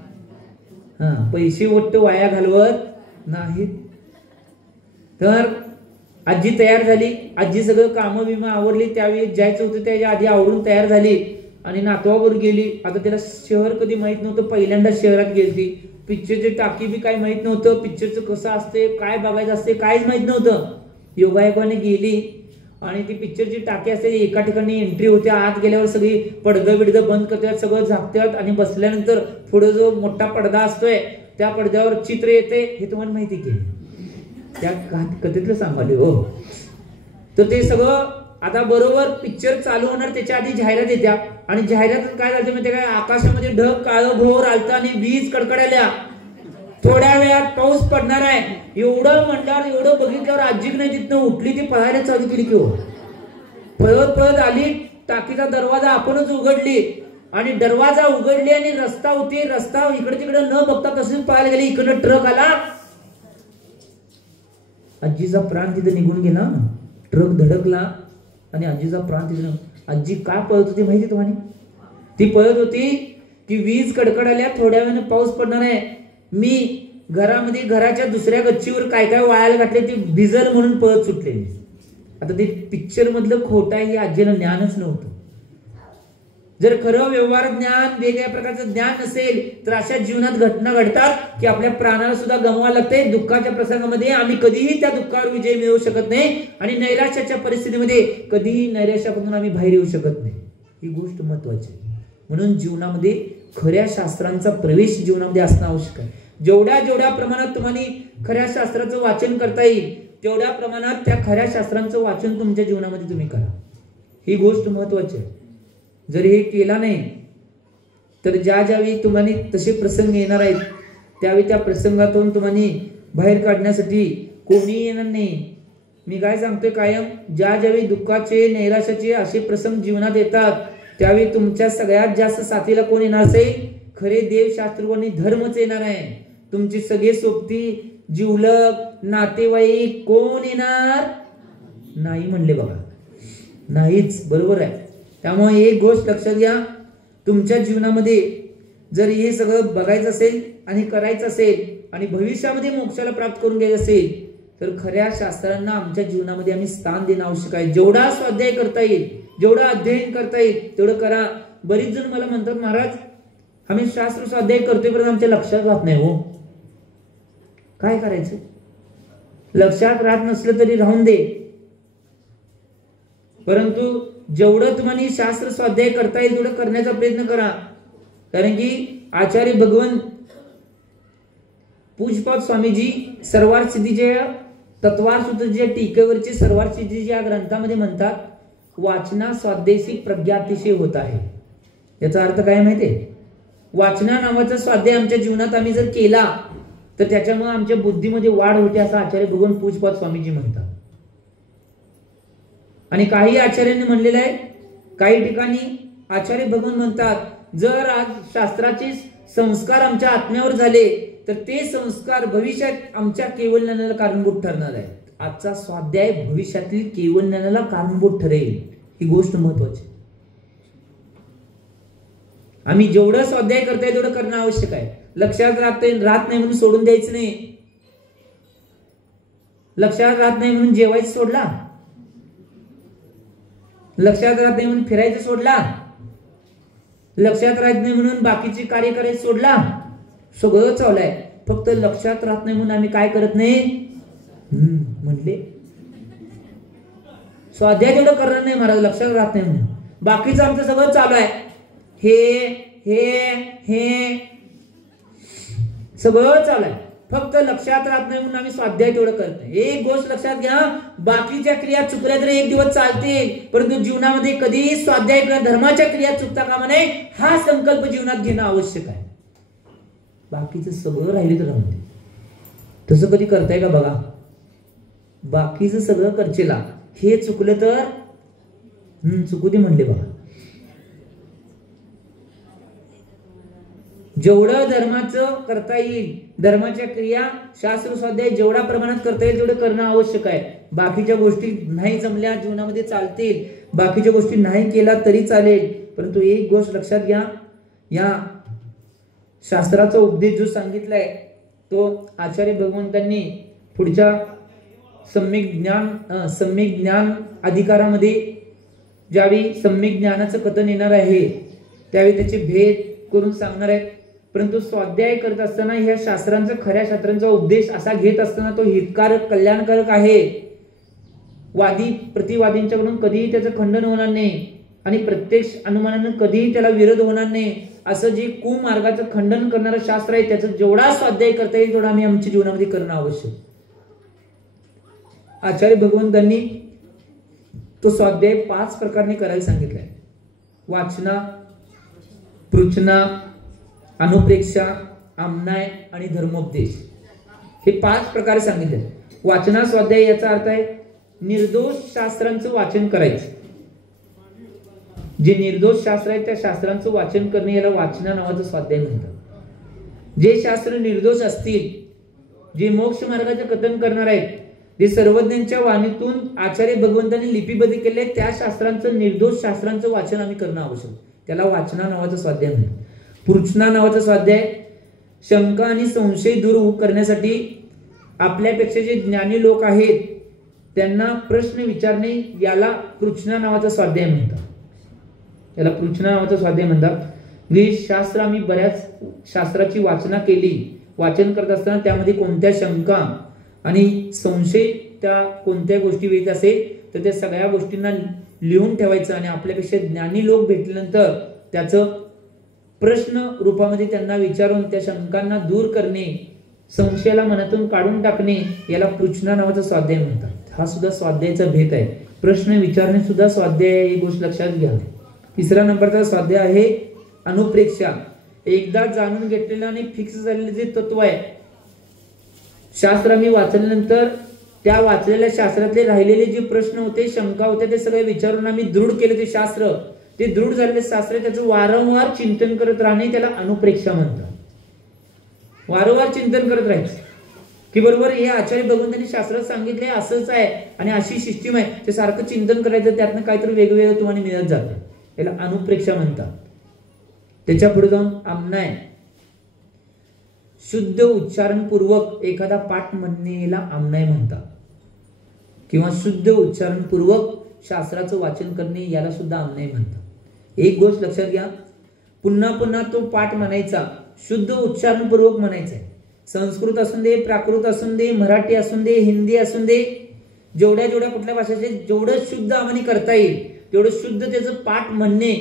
पैसे वट्ट वाया घालवत नाही. तर आजी तयार झाली. आजी सगळं कामं बिमं आवरली, त्यावेळी जायचं होतं त्याच्या आधी आवरून तयार झाली आणि नातवावर गेली. आता त्याला शहर कधी माहित नव्हतं, पहिल्यांदा शहरात गेली. पिक्चरची टाकी बी काय माहित नव्हतं, पिक्चरचं कसं असते, काय बघायचं असते, काहीच माहित नव्हतं. योगायोगाने गेली आणि ती पिक्चरची टाकी असते, एका ठिकाणी एंट्री होते. आत गेल्यावर सगळी पडदं बिडदं बंद करतात, सगळं झाकतात आणि बसल्यानंतर पुढे जो मोठा पडदा असतोय त्या पडद्यावर चित्र येते. हे तुम्हाला माहिती की त्या कथेतलं सांगाले हो. तर ते सगळं आता बरोबर पिक्चर चालू होणार त्याच्या आधी जाहिरात येत्या आणि जाहिरात काय झालं माहिती काय, आकाशामध्ये ढग काळं भोर आलता आणि वीज कडकडाल्या, थोड्या वेळात पाऊस पडणार आहे. एवढं म्हणल्यावर एवढं बघितल्यावर आजी नाही तिथनं उठली, ती पळायला चालू केली की हो. पळत आली, टाकीचा दरवाजा आपणच उघडली आणि दरवाजा उघडली आणि रस्ता होती, रस्ता इकडे तिकडे न बघता तशीच पळायला गेली. इकडे ट्रक आला, आजीचा प्राण तिथे निघून गेला. ट्रक धडकला आणि आजीचा प्राण तिथे. आजी का पळत होती माहिती तुम्हाला? ती पळत होती की वीज कडकडाल्या, थोड्या वेळाने पाऊस पडणार आहे, मी घरामध्ये घराच्या दुसऱ्या गच्चीवर काय काय वाळायला घातले ते भिजल म्हणून पळत सुटले. आता ते पिक्चर मधलं खोटं आहे हे आजीला ज्ञानच नव्हतं. जर खरं व्यवहार ज्ञान, वेगळ्या प्रकारचं ज्ञान नसेल तर अशा जीवनात घटना घडतात की आपल्या प्राणाला सुद्धा गमवावं लागते. दुःखाच्या प्रसंगामध्ये आम्ही कधीही त्या दुःखावर विजय मिळवू शकत नाही आणि नैराश्याच्या परिस्थितीमध्ये कधीही नैराश्यापासून आम्ही बाहेर येऊ शकत नाही. ही गोष्ट महत्वाची आहे. म्हणून जीवनामध्ये खऱ्या शास्त्रांचा प्रवेश जीवनामध्ये असणं आवश्यक आहे. जेवढ्या प्रमाणात तुम्हाला खऱ्या शास्त्राचं वाचन करता येईल तेवढ्या प्रमाणात त्या खऱ्या शास्त्रांचं वाचन तुमच्या जीवनामध्ये तुम्ही करा. ही गोष्ट महत्वाची आहे. जर हे केला नाही तर ज्यावेळी तुम्हाला तसे प्रसंग येणार आहेत त्यावेळी त्या प्रसंगातून तुम्हाला बाहेर काढण्यासाठी कोणी येणार नाही. मी काय सांगतोय कायम, ज्यावेळी दुःखाचे, नैराश्याचे असे प्रसंग जीवनात येतात त्यावेळी तुमच्या सगळ्यात जास्त साथीला कोण येणार असेल? खरे देवशास्त्र आणि धर्मच येणार आहे. तुमची सगळे सोबती, जिवलग, नातेवाईक कोण येणार नाही म्हणले बघा. नाहीच, बरोबर आहे. त्यामुळे एक गोष्ट लक्षात घ्या, तुमच्या जीवनामध्ये जर हे सगळं बघायचं असेल आणि करायचं असेल आणि भविष्यामध्ये मोक्षाला प्राप्त करून घ्यायचं असेल तर खऱ्या शास्त्रांना आमच्या जीवनामध्ये आम्ही स्थान देणं आवश्यक आहे. जेवढा स्वाध्याय करता येईल, जेवढं अध्ययन करता येईल तेवढं करा. बरीच जण मला म्हणतात, महाराज आम्ही शास्त्र स्वाध्याय करतोय पण आमच्या लक्षात राहत नाही हो. काय करायचं? लक्षात राहत नसलं तरी राहून दे, परंतु जेवढं तुम्हाला शास्त्र स्वाध्याय करता येईल तेवढं करण्याचा प्रयत्न करा. कारण की आचार्य भगवान पूजपाद स्वामीजी सर्वार्थ सिद्धीच्या तत्वार्थ सूत्राच्या टीकेवरचे सर्वार्थ सिद्धी या ग्रंथामध्ये म्हणतात, वाचना स्वाध्यायी प्रज्ञातिशय होत आहे. याचा अर्थ काय माहितीये? वाचना नावाचा स्वाध्याय आमच्या जीवनात आम्ही जर केला तर त्याच्यामुळे आमच्या बुद्धीमध्ये वाढ होते असं आचार्य भगवान पूजपाद स्वामीजी म्हणतात. आणि काही आचार्यांनी म्हणलेलं आहे, काही ठिकाणी आचार्य भगवान म्हणतात, जर आज शास्त्राचे संस्कार आमच्या आत्म्यावर झाले तर ते संस्कार भविष्यात आमच्या केवळ ज्ञानाला कारणीभूत ठरणार आहेत. आजचा स्वाध्याय भविष्यातील केवळ ज्ञानाला कारणीभूत ठरेल, ही गोष्ट महत्वाची. आम्ही जेवढं स्वाध्याय करताय तेवढं करणं आवश्यक आहे. लक्षात राहत नाही म्हणून सोडून द्यायचं नाही. लक्षात राहत नाही म्हणून जेवायचं सोडला, लक्षात राहत नाही म्हणून फिरायचं सोडला, लक्षात राहत नाही म्हणून बाकीची कार्य करायचं सोडला, सगळं चालू आहे. फक्त लक्षात राहत नाही म्हणून आम्ही काय करत नाही म्हणले. स्वाध्याय तेवढं करणार नाही महाराज, लक्षात राहत नाही म्हणून. बाकीचं आमचं सगळं चालू आहे. हे हे हे सगळं चालू आहे, फक्त लक्षात राहत नाही म्हणून आम्ही स्वाध्याय तेवढं करत नाही. एक गोष्ट लक्षात घ्या, बाकीच्या क्रिया चुकल्या तरी एक दिवस चालतील, परंतु जीवनामध्ये कधी स्वाध्याय किंवा धर्माच्या क्रिया चुकता कामा नये, हा संकल्प जीवनात घेणं आवश्यक आहे. बाकीचं सगळं राहिले तर राहते. तसं कधी करताय का बघा? बाकीचं सगळं करचेला, हे चुकलं तर चुकू दे म्हणले बघा. जेवढं धर्माचं करता येईल, धर्माच्या क्रिया शास्त्र स्वाध्याय जेवढ्या प्रमाणात करता येईल तेवढं करणं आवश्यक आहे. बाकीच्या गोष्टी नाही जमल्या जीवनामध्ये चालतील, बाकीच्या गोष्टी नाही केला तरी चालेल, परंतु एक गोष्ट लक्षात घ्या, या शास्त्राचा उपदेश जो सांगितलाय तो आचार्य भगवंतांनी पुढच्या सम्यक ज्ञान अधिकारामध्ये ज्यावेळी सम्यक ज्ञानाचं कथन येणार आहे त्यावेळी त्याचे भेद करून सांगणार आहेत. परंतु स्वाध्याय करत असताना ह्या शास्त्रांचा, खऱ्या शास्त्रांचा उपदेश असा घेत असताना तो हितकारक, कल्याणकारक आहे. वादी प्रतिवादींच्याकडून कधीही त्याचं खंडन होणार नाही आणि प्रत्यक्ष अनुमानानं कधीही त्याला विरोध होणार नाही. असं जे कुमार्गाचं खंडन करणारं शास्त्र आहे त्याचं जेवढा स्वाध्याय करता येईल तेवढा आम्ही आमच्या जीवनामध्ये करणं आवश्यक. आचार्य भगवंतांनी तो स्वाध्याय 5 प्रकारने करायला सांगितलाय. वाचना, पृच्छना, अनुप्रेक्षा, आमनाय आणि धर्मोपदेश, हे 5 प्रकारे सांगितले. वाचना स्वाध्याय याचा अर्थ आहे निर्दोष शास्त्रांचं वाचन करायचं. जे निर्दोष शास्त्र आहे त्या शास्त्रांचं वाचन करणे याला वाचना नावाचं स्वाध्याय म्हणतात. जे शास्त्र निर्दोष असतील, जे मोक्ष मार्गाचे कथन करणार आहेत, जे सर्वज्ञांच्या वाणीतून आचार्य भगवंतांनी लिपिबद्ध केले, त्या शास्त्रांचं, निर्दोष शास्त्रांचं वाचन आम्ही करणं आवश्यक. त्याला वाचना नावाचा स्वाध्याय म्हणतात. पृच्छना नावाचा स्वाध्याय शंका आणि संशय दूर करण्यासाठी आपल्यापेक्षा जे ज्ञानी लोक आहेत त्यांना प्रश्न विचारणे, याला पृच्छना नावाचा स्वाध्याय म्हणतात. याला पृच्छना नावाचा स्वाध्याय म्हणतात. जे शास्त्र आम्ही बऱ्याच शास्त्राची वाचना केली, वाचन करत असताना त्यामध्ये कोणत्या शंका आणि संशय त्या कोणत्या गोष्टी येत असेल तर त्या सगळ्या गोष्टींना लिहून ठेवायचं आणि आपल्यापेक्षा ज्ञानी लोक भेटल्यानंतर त्याचं प्रश्न रूपामध्ये त्यांना विचारून त्या शंकांना दूर करणे, संशयाला मनातून काढून टाकणे, याला पृच्छना नावाचा स्वाध्याय म्हणतात. हा सुद्धा स्वाध्यायाचा भेद आहे. प्रश्न विचारणे सुद्धा स्वाध्याय, ही गोष्ट लक्षात घ्या. 3रा नंबरचा स्वाध्याय आहे अनुप्रेक्षा. एकदा जाणून घेतलेलं आणि फिक्स झालेलं जे तत्व आहे, शास्त्र आम्ही वाचल्यानंतर त्या वाचलेल्या शास्त्रातले राहिलेले जे प्रश्न होते, शंका होते, ते सगळे विचारून आम्ही दृढ केले ते शास्त्र. ते दृढ झालेले शास्त्र त्याचं वारंवार चिंतन करत राहणे, त्याला अनुप्रेक्षा म्हणतात. वारंवार चिंतन करत राहायचं की बरोबर हे आचार्य भगवंतांनी शास्त्रात सांगितले असंच आहे आणि अशी सिस्टीम आहे, ते सारखं चिंतन करायचं, त्यातनं काहीतरी वेगवेगळं तुम्हाला मिळत जातं. याला अनुप्रेक्षा म्हणतात. त्याच्या पुढे जाऊन आमनाय, शुद्ध उच्चारणपूर्वक एखादा पाठ म्हणणे याला आमनाय म्हणतात, किंवा शुद्ध उच्चारणपूर्वक शास्त्राचं वाचन करणे याला सुद्धा आमनाय म्हणतात. एक गोष्ट लक्षात घ्या, पुन्हा पुन्हा तो पाठ म्हणायचा, शुद्ध उच्चारणपूर्वक म्हणायचा. संस्कृत असून दे, प्राकृत असून दे, मराठी असून दे, हिंदी असून दे, जेवढ्या जेवढ्या कुठल्या भाषेचे जेवढं शुद्ध आम्हाला करता येईल तेवढं शुद्ध त्याचं पाठ म्हणणे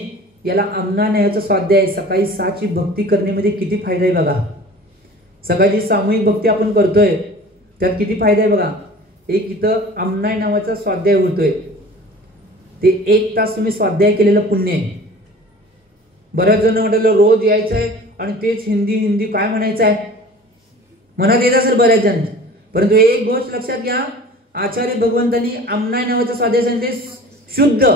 याला आमनायाचा स्वाध्याय. सकाळी 6ची भक्ती करण्यामध्ये किती फायदा आहे बघा. सकाळची सामूहिक भक्ती आपण करतोय त्यात किती फायदा आहे बघा. एक इथं आमनाय नावाचा स्वाध्याय होतोय, ते 1 तास तुम्ही स्वाध्याय केलेलं पुण्य आहे. बऱ्याच जण म्हटलं रोज यायचंय आणि तेच हिंदी हिंदी काय म्हणायचं आहे मनात येत असेल बऱ्याच जण. परंतु एक गोष्ट लक्षात घ्या, आचार्य भगवंतांनी आमनाय नावाचा स्वाध्याय सांगितले, शुद्ध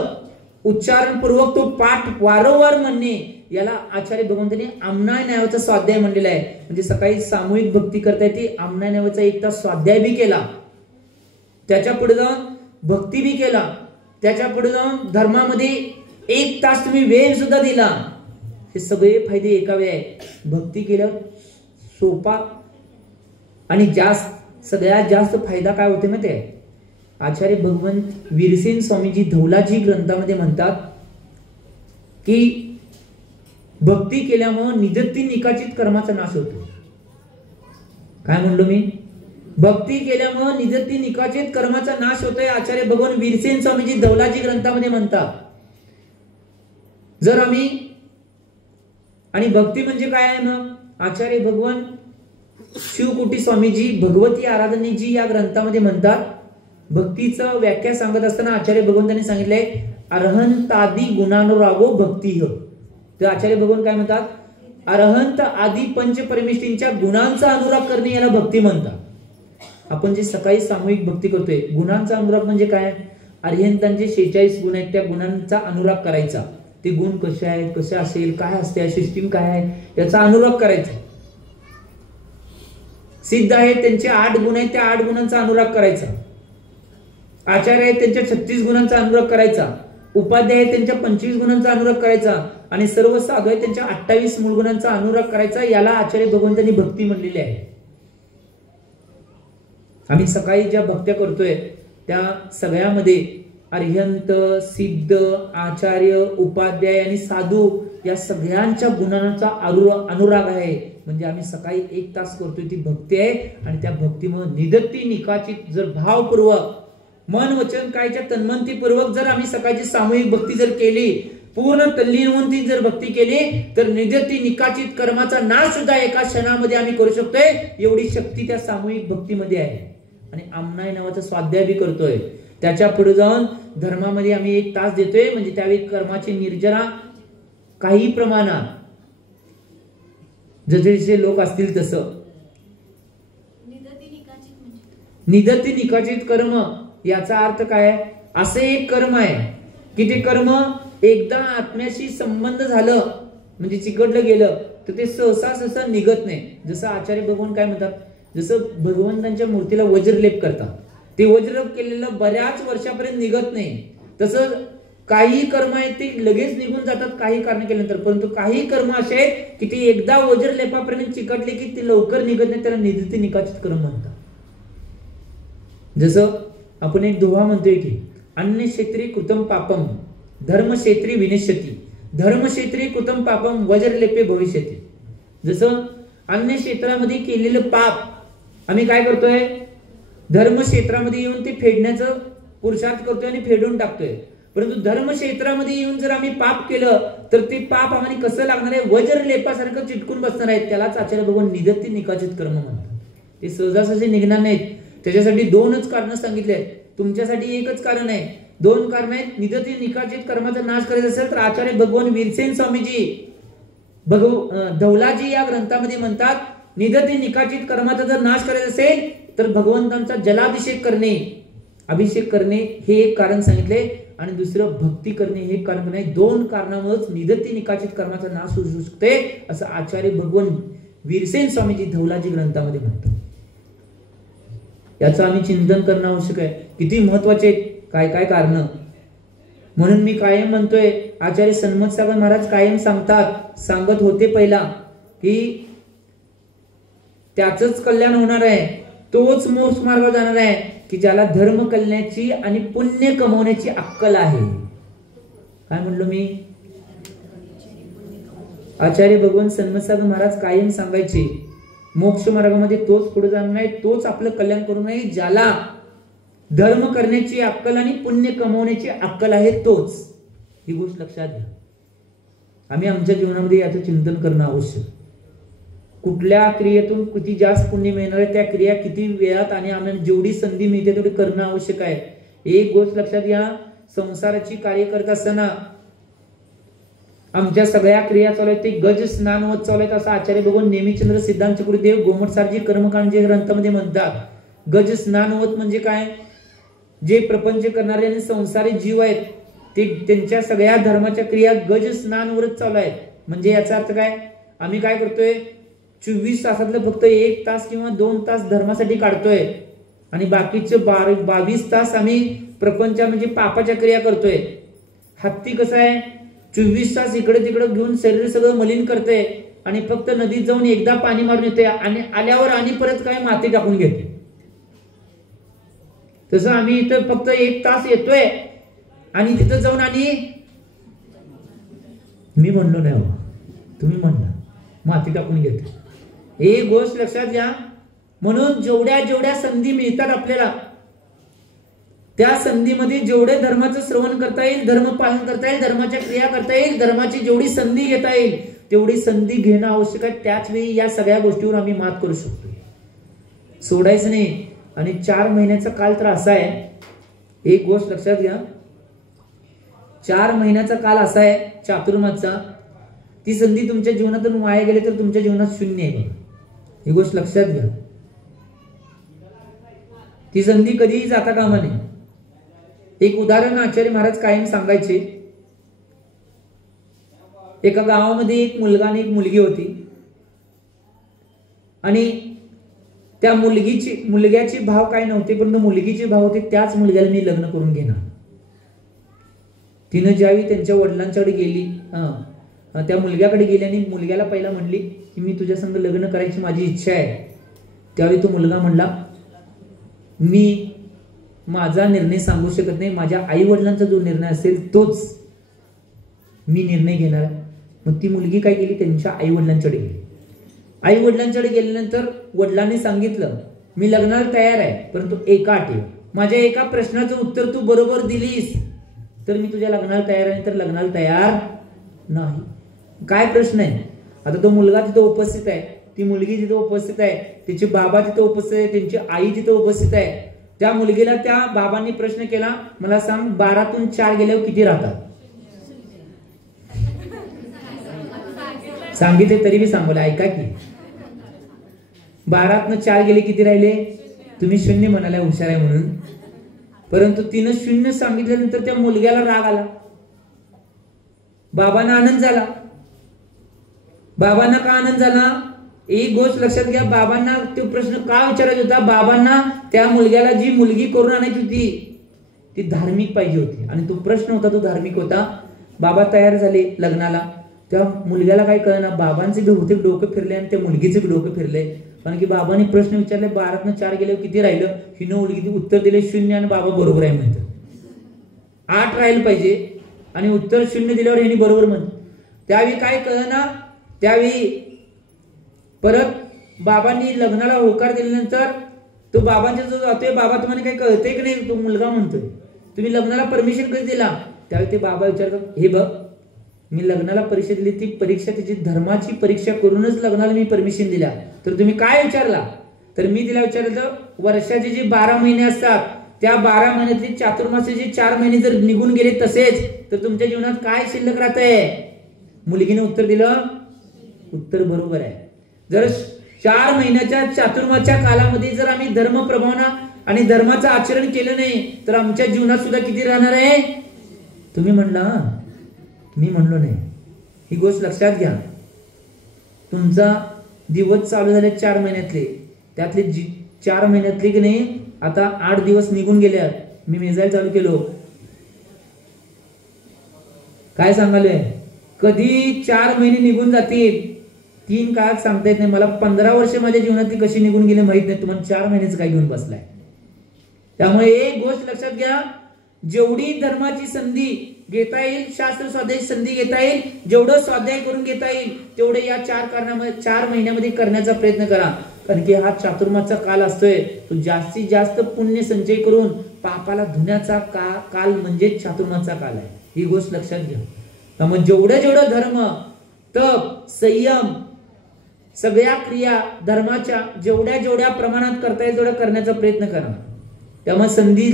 उच्चारणपूर्वक तो पाठ वारंवार म्हणणे याला आचार्य भगवंतांनी आमनाय नावाचा स्वाध्याय म्हणलेला आहे. म्हणजे सकाळी सामूहिक भक्ती करता येते, आमनाय नावाचा 1 तास स्वाध्याय बी केला त्याच्या पुढे जाऊन भक्ती बी केला, त्याच्या पुढे जाऊन धर्मामध्ये 1 तास तुम्ही वेळ सुद्धा दिला, हे सगळे फायदे एका वेळी आहे. भक्ती केल्यावर सोपा आणि सगळ्यात जास्त फायदा काय होते माहिती आहे? आचार्य भगवंत वीरसेन स्वामीजी धौलाजी ग्रंथामध्ये म्हणतात की भक्ती केल्यामुळे निजती निकाचित कर्माचा नाश होतो. काय म्हणलो मी? भक्ती केल्यामुळे निजती निकाचित कर्माचा नाश होतोय, आचार्य भगवान वीरसेन स्वामीजी धौलाजी ग्रंथामध्ये म्हणतात. जर आम्ही आणि भक्ती म्हणजे काय आहे मग? आचार्य भगवान शिवकोटी स्वामीजी भगवती आराधनेजी या ग्रंथामध्ये म्हणतात, भक्तीचं व्याख्या सांगत असताना आचार्य भगवंतांनी सांगितलंय अरहंतादी गुणानुरागो भक्ती. तर आचार्य भगवान काय म्हणतात? अरहंत आदी पंचपरमेष्ठींच्या गुणांचा अनुराग करणे याला भक्ती म्हणतात. आपण जे सकाळी सामूहिक भक्ती करतोय, गुणांचा अनुराग म्हणजे काय? अरहंतांचे 46 गुण आहेत, त्या गुणांचा अनुराग करायचा. ते गुण कसे आहेत, कसे असेल, काय असते, सिस्टीम काय आहे, याचा अनुराग करायचा. सिद्ध आहेत त्यांचे 8 गुण आहेत, त्या 8 गुणांचा अनुराग करायचा. आचार्य आहेत त्यांच्या 36 गुणांचा अनुराग करायचा. उपाध्याय आहेत त्यांच्या 25 गुणांचा अनुराग करायचा. आणि सर्व साधू आहेत त्यांच्या 28 मूळ गुणांचा अनुराग करायचा. याला आचार्य भगवंतांनी भक्ती म्हणलेली आहे. आम्ही सकाळी ज्या भक्त्या करतोय त्या सगळ्यामध्ये अरिहंत, सिद्ध, आचार्य, उपाध्याय आणि साधू या सगळ्यांच्या गुणांचा अनुराग आहे. म्हणजे आम्ही सकाळी 1 तास करतोय ती भक्ती आहे. आणि त्या भक्तीमुळे निदत्ती निकाचित जर भावपूर्वक मन वचन कायच्या तन्मंतीपूर्वक जर आम्ही सकाळची सामूहिक भक्ती जर केली, पूर्ण तल्लीन होऊन ती जर भक्ती केली, तर निदत्ती निकाचित कर्माचा नाश सुद्धा एका क्षणामध्ये आम्ही करू शकतोय. एवढी शक्ती त्या सामूहिक भक्तीमध्ये आहे. आणि आमनाय नावाचा स्वाध्याय बी करतोय. त्याच्या पुढे जाऊन धर्मामध्ये आम्ही 1 तास देतोय. म्हणजे त्यावेळी कर्माची निर्जरा काही प्रमाणात जसे लोक असतील तसं निदत्ती निकाचित कर्म याचा अर्थ काय? असे एक कर्म आहे की ते कर्म एकदा आत्म्याशी संबंध झालं म्हणजे चिकटलं गेलं तर ते सहसा निघत नाही. जसं आचार्य भगवान काय म्हणतात, जसं भगवंतांच्या मूर्तीला वज्रलेप करतात, ते वज्रलेप केलेलं बऱ्याच वर्षापर्यंत निघत नाही. तसं काही कर्म आहेत ते लगेच निघून जातात काही कारण केल्यानंतर. परंतु काही कर्म असे आहेत की ते एकदा वज्रलेपापर्यंत चिकटले की ते लवकर निघत नाही. त्याला निदत्ती निकाचित कर्म म्हणतात. जसं आपण एक दोहा म्हणतोय की अन्य क्षेत्री कृतम पापम धर्म क्षेत्री विनश्यती, धर्म क्षेत्री कृतम पापम वज्रलेपे भविष्यती. जसं अन्य क्षेत्रामध्ये केलेलं पाप आम्ही काय करतोय, धर्म क्षेत्रामध्ये येऊन ते फेडण्याचं पुरुषार्थ करतोय आणि फेडून टाकतोय. परंतु धर्म क्षेत्रामध्ये येऊन जर आम्ही पाप केलं तर ते पाप आम्हाला कसं लागणार आहे? वज्रलेपासारखं चिटकून बसणार आहे. त्यालाच आचार्य भगवान निदत्ती निकाचित कर्म म्हणतात. ते सहजासहजी निघणार नाहीत. त्याच्यासाठी 2च कारण सांगितले आहेत. तुमच्यासाठी एकच कारण आहे, 2 कारण आहेत. निदत्ती निकाचित कर्माचा नाश करायचा असेल तर आचार्य भगवान वीरसेन स्वामीजी धौलाजी या ग्रंथामध्ये म्हणतात, निदत्ती निकाचित कर्माचा जर नाश करायचा असेल तर भगवंतांचा जलाभिषेक करणे, अभिषेक करणे हे एक कारण सांगितले. आणि दुसरं भक्ती करणे हे एक कारण नाही. 2 कारणामुळेच निदत्ती निकाचित कर्माचा नाश होऊ शकते असं आचार्य भगवान वीरसेन स्वामीजी धौलाजी ग्रंथामध्ये म्हणतात. याचं आम्ही चिंतन करणं आवश्यक आहे. किती महत्वाचे काय काय कारण. म्हणून मी कायम म्हणतोय, आचार्य सन्मत सागर महाराज कायम सांगत होते पहिला की त्याचंच कल्याण होणार आहे, तोच मोक्ष मार्गावर जाणार आहे की ज्याला धर्म कळण्याची आणि पुण्य कमवण्याची अक्कल आहे. काय म्हणलो मी? आचार्य भगवान सन्मत सागर महाराज कायम सांगायचे, मोक्ष मार्गामध्ये तोच पुढे जाणार नाही, तोच आपलं कल्याण करू नये ज्याला धर्म करण्याची अक्कल आणि पुण्य कमवण्याची अक्कल आहे तोच. ही गोष्ट लक्षात घ्या. आम्ही आमच्या जीवनामध्ये याचं चिंतन करणं आवश्यक. कुठल्या क्रियेतून किती जास्त पुण्य मिळणार आहे, त्या क्रिया किती वेळात आणि आम्हाला जेवढी संधी मिळते तेवढी करणं आवश्यक आहे. एक गोष्ट लक्षात घ्या, संसाराची कार्य करत असताना आमच्या सगळ्या क्रिया चालू आहेत ते गज स्नानवत चालू आहेत असं आचार्य भगवान नेमिचंद्र सिद्धांत चक्रदेव गोमटसारजी कर्मकांड ग्रंथामध्ये म्हणतात. गज स्नानवत म्हणजे काय? जे प्रपंच करणारे आणि संसारी जीव आहेत ते त्यांच्या सगळ्या धर्माच्या क्रिया गज स्नानवरच चालू आहेत. म्हणजे याचा अर्थ काय? आम्ही काय करतोय, 24 तासातलं फक्त 1 तास किंवा 2 तास धर्मासाठी काढतोय आणि बाकीचे 22 तास आम्ही प्रपंच म्हणजे पापाच्या क्रिया करतोय. हत्ती कसं आहे, 24 तास इकडे तिकडे घेऊन शरीर सगळं मलिन करते आणि फक्त नदीत जाऊन एकदा पाणी मारून येते आणि आल्यावर आणि परत काय माती टाकून घेते. तसं आम्ही इथं फक्त 1 तास येतोय आणि तिथं जाऊन आणि मी म्हणलो नाही हो, तुम्ही म्हणला माती टाकून घेते. एक गोष्ट लक्षात घ्या, म्हणून जेवढ्या जेवढ्या संधी मिळतात आपल्याला त्या संधीमध्ये जेवढे धर्माचं श्रवण करता येईल, धर्म पालन करता येईल, धर्माच्या क्रिया करता येईल, धर्माची जेवढी संधी घेता येईल तेवढी संधी घेणं आवश्यक आहे. त्याच वेळी या सगळ्या गोष्टीवर आम्ही मात करू शकतो, सोडायचं नाही. आणि 4 महिन्याचा काल तर असा आहे, एक गोष्ट लक्षात घ्या, 4 महिन्याचा काल असा आहे चातुर्मासचा, ती संधी तुमच्या जीवनातून वाया गेली तर तुमच्या जीवनात शून्य आहे. ही गोष्ट लक्षात घ्या, ती संधी कधीही जाता कामा नये. एक उदाहरण आचार्य महाराज कायम सांगायचे. एका गावामध्ये एक मुलगा आणि एक मुलगी होती आणि त्या मुलग्याचे भाव काय नव्हते, पण मुलगीचे भाव होते, त्याच मुलग्याला मी लग्न करून घेणार. तिनं ज्यावेळी त्यांच्या वडिलांच्याकडे गेली, त्या मुलग्याकडे गेली आणि मुलग्याला पहिला म्हणली की मी तुझ्या संग लग्न करायची माझी इच्छा आहे. त्यावेळी तो मुलगा म्हणला मी माझा निर्णय सांगू शकत नाही, माझ्या आई वडिलांचा जो निर्णय असेल तोच मी निर्णय घेणार. मग ती मुलगी काय केली, त्यांच्या आई वडिलांच्याकडे गेली. आई वडिलांच्याकडे गेल्यानंतर वडिलांनी सांगितलं मी लग्नाला तयार आहे, परंतु एका अटीवर, माझ्या एका प्रश्नाचं उत्तर तू बरोबर दिलीस तर मी तुझ्या लग्नाला तयार आहे, तर लग्नाला तयार नाही. काय प्रश्न आहे? आता तो मुलगा तिथे उपस्थित आहे, ती मुलगी तिथे उपस्थित आहे, तिचे बाबा तिथे उपस्थित आहे, त्यांची आई तिथे उपस्थित आहे. त्या मुलगीला त्या बाबांनी प्रश्न केला, मला सांग 12तून 4 गेल्यावर किती राहतात? सांगितले तरी बी सांगू, ऐका की 12तनं 4 गेले किती राहिले? तुम्ही 0 म्हणाला हुशार आहे म्हणून, परंतु तिनं 0 सांगितल्यानंतर त्या मुलग्याला राग आला, बाबांना आनंद झाला. बाबांना का आनंद झाला? एक गोष्ट लक्षात घ्या, बाबांना तो प्रश्न का विचारायचा होता, बाबांना त्या मुलग्याला जी मुलगी करून आणायची होती ती धार्मिक पाहिजे होती आणि तो प्रश्न होता तो धार्मिक होता. बाबा तयार झाले लग्नाला, त्या मुलग्याला काय कळना, बाबांचे बहुतेक डोकं फिरले आणि त्या मुलगीचे डोकं फिरले, कारण की बाबांनी प्रश्न विचारले 12तनं 4 गेल्यावर किती राहिलं, हिनं मुलगी उत्तर दिले 0 आणि बाबा बरोबर आहे म्हणतात. 8 राहिलं पाहिजे आणि उत्तर 0 दिल्यावर यांनी बरोबर म्हणत. त्यावेळी काय कळना, त्यावेळी परत बाबांनी लग्नाला होकार दिल्यानंतर तो बाबांच्या जो जातोय, बाबा तुम्हाला काही कळतंय की नाही, तो मुलगा म्हणतोय तुम्ही लग्नाला परमिशन कधी दिला? त्यावेळी ते बाबा विचारतात, हे बघ मी लग्नाला परीक्षा दिली, ती परीक्षा तिची धर्माची परीक्षा करूनच लग्नाला मी परमिशन दिल्या, तर तुम्ही काय विचारला? तर मी तिला विचारलं वर्षाचे जे 12 महिने असतात त्या 12 महिन्यातले चातुर्मासाचे 4 महिने जर निघून गेले तसेच तर तुमच्या जीवनात काय शिल्लक राहतंय? मुलगीने उत्तर दिलं, उत्तर बरोबर आहे. जर 4 महिन्याच्या चातुर्माच्या कालामध्ये जर आम्ही धर्म प्रभावना आणि धर्माचं आचरण केलं नाही तर आमच्या जीवनात सुद्धा किती राहणार आहे? तुम्ही म्हणला, मी म्हणलो नाही. ही गोष्ट लक्षात घ्या, तुमचा दिवस चालू झाले 4 महिन्यातले, त्यातले 4 महिन्यातले की नाही आता 8 दिवस निघून गेले, मी मेजायला चालू केलो. काय सांगालोय, कधी 4 महिने निघून जातील 3 काळात सांगता येत नाही. मला 15 वर्ष माझ्या जीवनातली कशी निघून गेले माहित नाही, तुम्हाला 4 महिन्याचं काय घेऊन बसलाय. त्यामुळे एक गोष्ट लक्षात घ्या, जेवढी धर्माची संधी घेता येईल, शास्त्र स्वाध्याय संधी घेता येईल, जेवढं स्वाध्याय करून घेता येईल तेवढे या 4 महिन्यामध्ये करण्याचा प्रयत्न करा. कारण की हा चातुर्मासचा काल असतोय, तो जास्तीत जास्त पुण्य संचय करून पापाला धुण्याचा काल म्हणजे चातुर्मासचा काल आहे. ही गोष्ट लक्षात घ्या. त्यामुळे जेवढं धर्म, तप, संयम, सगळ्या क्रिया धर्माच्या जेवढ्या प्रमाणात करता येईल तेवढ्या करण्याचा प्रयत्न करा. त्यामुळे संधी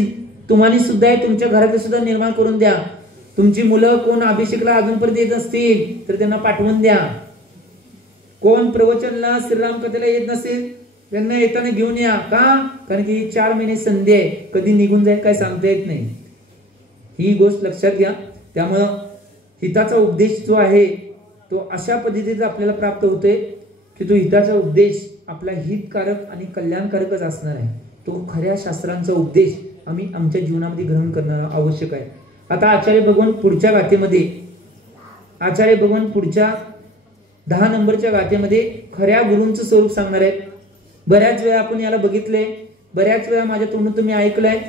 तुम्हाला सुद्धा आहे, तुमच्या घरात सुद्धा निर्माण करून द्या. तुमची मुलं कोण अभिषेकला अजूनपर्यंत येत असतील तर त्यांना पाठवून द्या. कोण प्रवचनला श्रीराम कथेला येत नसेल त्यांना येताना घेऊन या. का? कारण की 4 महिने संधी आहे, कधी निघून जाईल काय सांगता येत नाही. ही गोष्ट लक्षात घ्या. त्यामुळं हिताचा उपदेश जो आहे तो अशा पद्धतीचा आपल्याला प्राप्त होतोय की तो हिताचा उपदेश आपला हितकारक आणि कल्याणकारकच असणार आहे. तो खऱ्या शास्त्रांचा उपदेश आम्ही आमच्या जीवनामध्ये ग्रहण करणं आवश्यक आहे. आता आचार्य भगवान पुढच्या गाथेमध्ये, आचार्य भगवान पुढच्या 10 नंबरच्या गाथेमध्ये खऱ्या गुरूंचं स्वरूप सांगणार आहेत. बऱ्याच वेळा आपण याला बघितलंय, बऱ्याच वेळा माझ्या तोंडून तुम्ही ऐकलंय.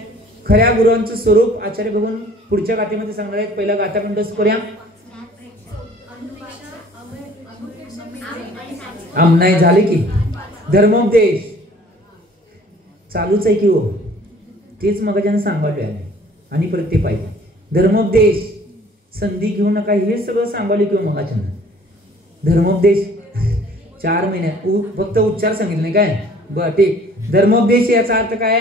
खऱ्या गुरूंचं स्वरूप आचार्य भगवान पुढच्या गाथेमध्ये सांगणार आहेत. पहिला गाथा कंठस्थ करूया. नाही झाले की धर्मोपदेश चालूच आहे की हो, तेच मग ज्यानं सांगावले आहे आणि परत ते पाहिजे. धर्मोपदेश संधी घेऊ नका हे सगळं सांगावले किंवा मगाच्या धर्मोपदेश 4 महिन्यात फक्त उच्चार सांगितले नाही काय. बर ठीक. धर्मोपदेश याचा अर्थ काय?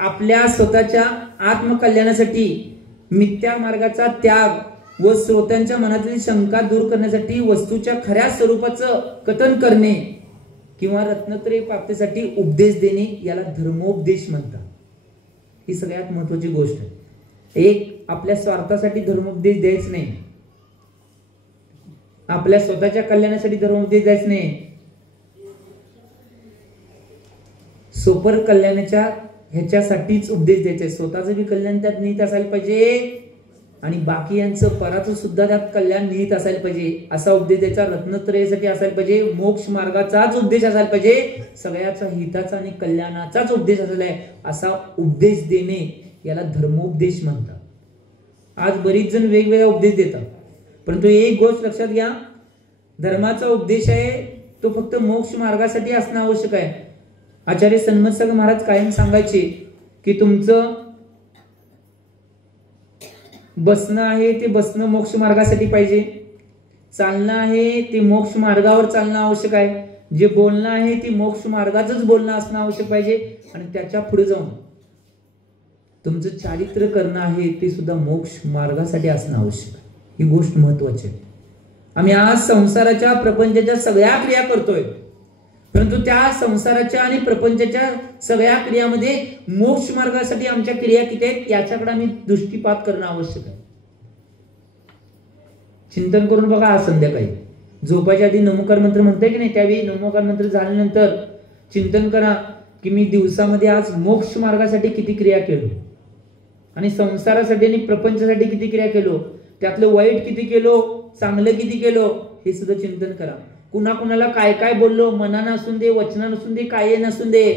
आपल्या स्वतःच्या आत्मकल्याणासाठी मिथ्या मार्गाचा त्याग व श्रोत्यांच्या मनातील शंका दूर करण्यासाठी वस्तूच्या खऱ्या स्वरूपाचं कथन करणे किंवा रत्नत्रय प्राप्तीसाठी उपदेश देणे याला धर्मोपदेश म्हणतात. ही सगळ्यात महत्वाची गोष्ट आहे. एक, आपल्या स्वार्थासाठी धर्मोपदेश द्यायच नाही, आपल्या स्वतःच्या कल्याणासाठी धर्मोपदेश द्यायच नाही, सोपर कल्याणाच्या ह्याच्यासाठीच उपदेश द्यायचे. स्वतःचं बी कल्याण त्यात निहित असायला पाहिजे आणि बाकी यांचं पराचं सुद्धा त्यात कल्याण निहित असायला पाहिजे. असा उपदेश द्यायचा. रत्नत्रयासाठी असायला पाहिजे, मोक्ष मार्गाचाच उपदेश असायला पाहिजे, सगळ्याचा हिताचा आणि कल्याणाचाच उपदेश असायला आहे. असा उपदेश देणे याला धर्मोपदेश म्हणतात. आज बरीच जण वेगवेगळा उपदेश देतात, परंतु एक गोष्ट लक्षात घ्या, धर्माचा उपदेश आहे तो फक्त मोक्ष मार्गासाठी असणं आवश्यक आहे. आचार्य सन्मत सागर महाराज कायम सांगायचे की तुमचं बसणं आहे ते बसणं मोक्ष मार्गासाठी पाहिजे, चालणं आहे ते मोक्ष मार्गावर चालणं आवश्यक आहे, जे बोलणं आहे ते मोक्ष मार्गाचंच बोलणं असणं आवश्यक पाहिजे, आणि त्याच्या पुढे जाऊन तुमचं चारित्र्य करणं आहे ते सुद्धा मोक्ष मार्गासाठी असणं आवश्यक आहे. ही गोष्ट महत्वाची आहे. आम्ही आज संसाराच्या प्रपंचाच्या सगळ्या क्रिया करतोय, परंतु त्या संसाराच्या आणि प्रपंचाच्या सगळ्या क्रियामध्ये मोक्ष मार्गासाठी आमच्या क्रिया किती आहेत याच्याकडे आम्ही दृष्टीपात करणं आवश्यक आहे. चिंतन करून बघा. आज संध्याकाळी झोपायच्या आधी नमोकार मंत्र म्हणताय की नाही, त्यावेळी नमोकार मंत्र झाल्यानंतर चिंतन करा की मी दिवसामध्ये आज मोक्ष मार्गासाठी किती क्रिया केलो आणि संसारासाठी आणि प्रपंचासाठी किती क्रिया केलो, त्यातलं वाईट किती केलो, चांगलं किती केलो, हे सुद्धा चिंतन करा. कुणाकुणाला काय काय बोललो, मनानं असून दे, वचनानं असून दे, काय नसून दे,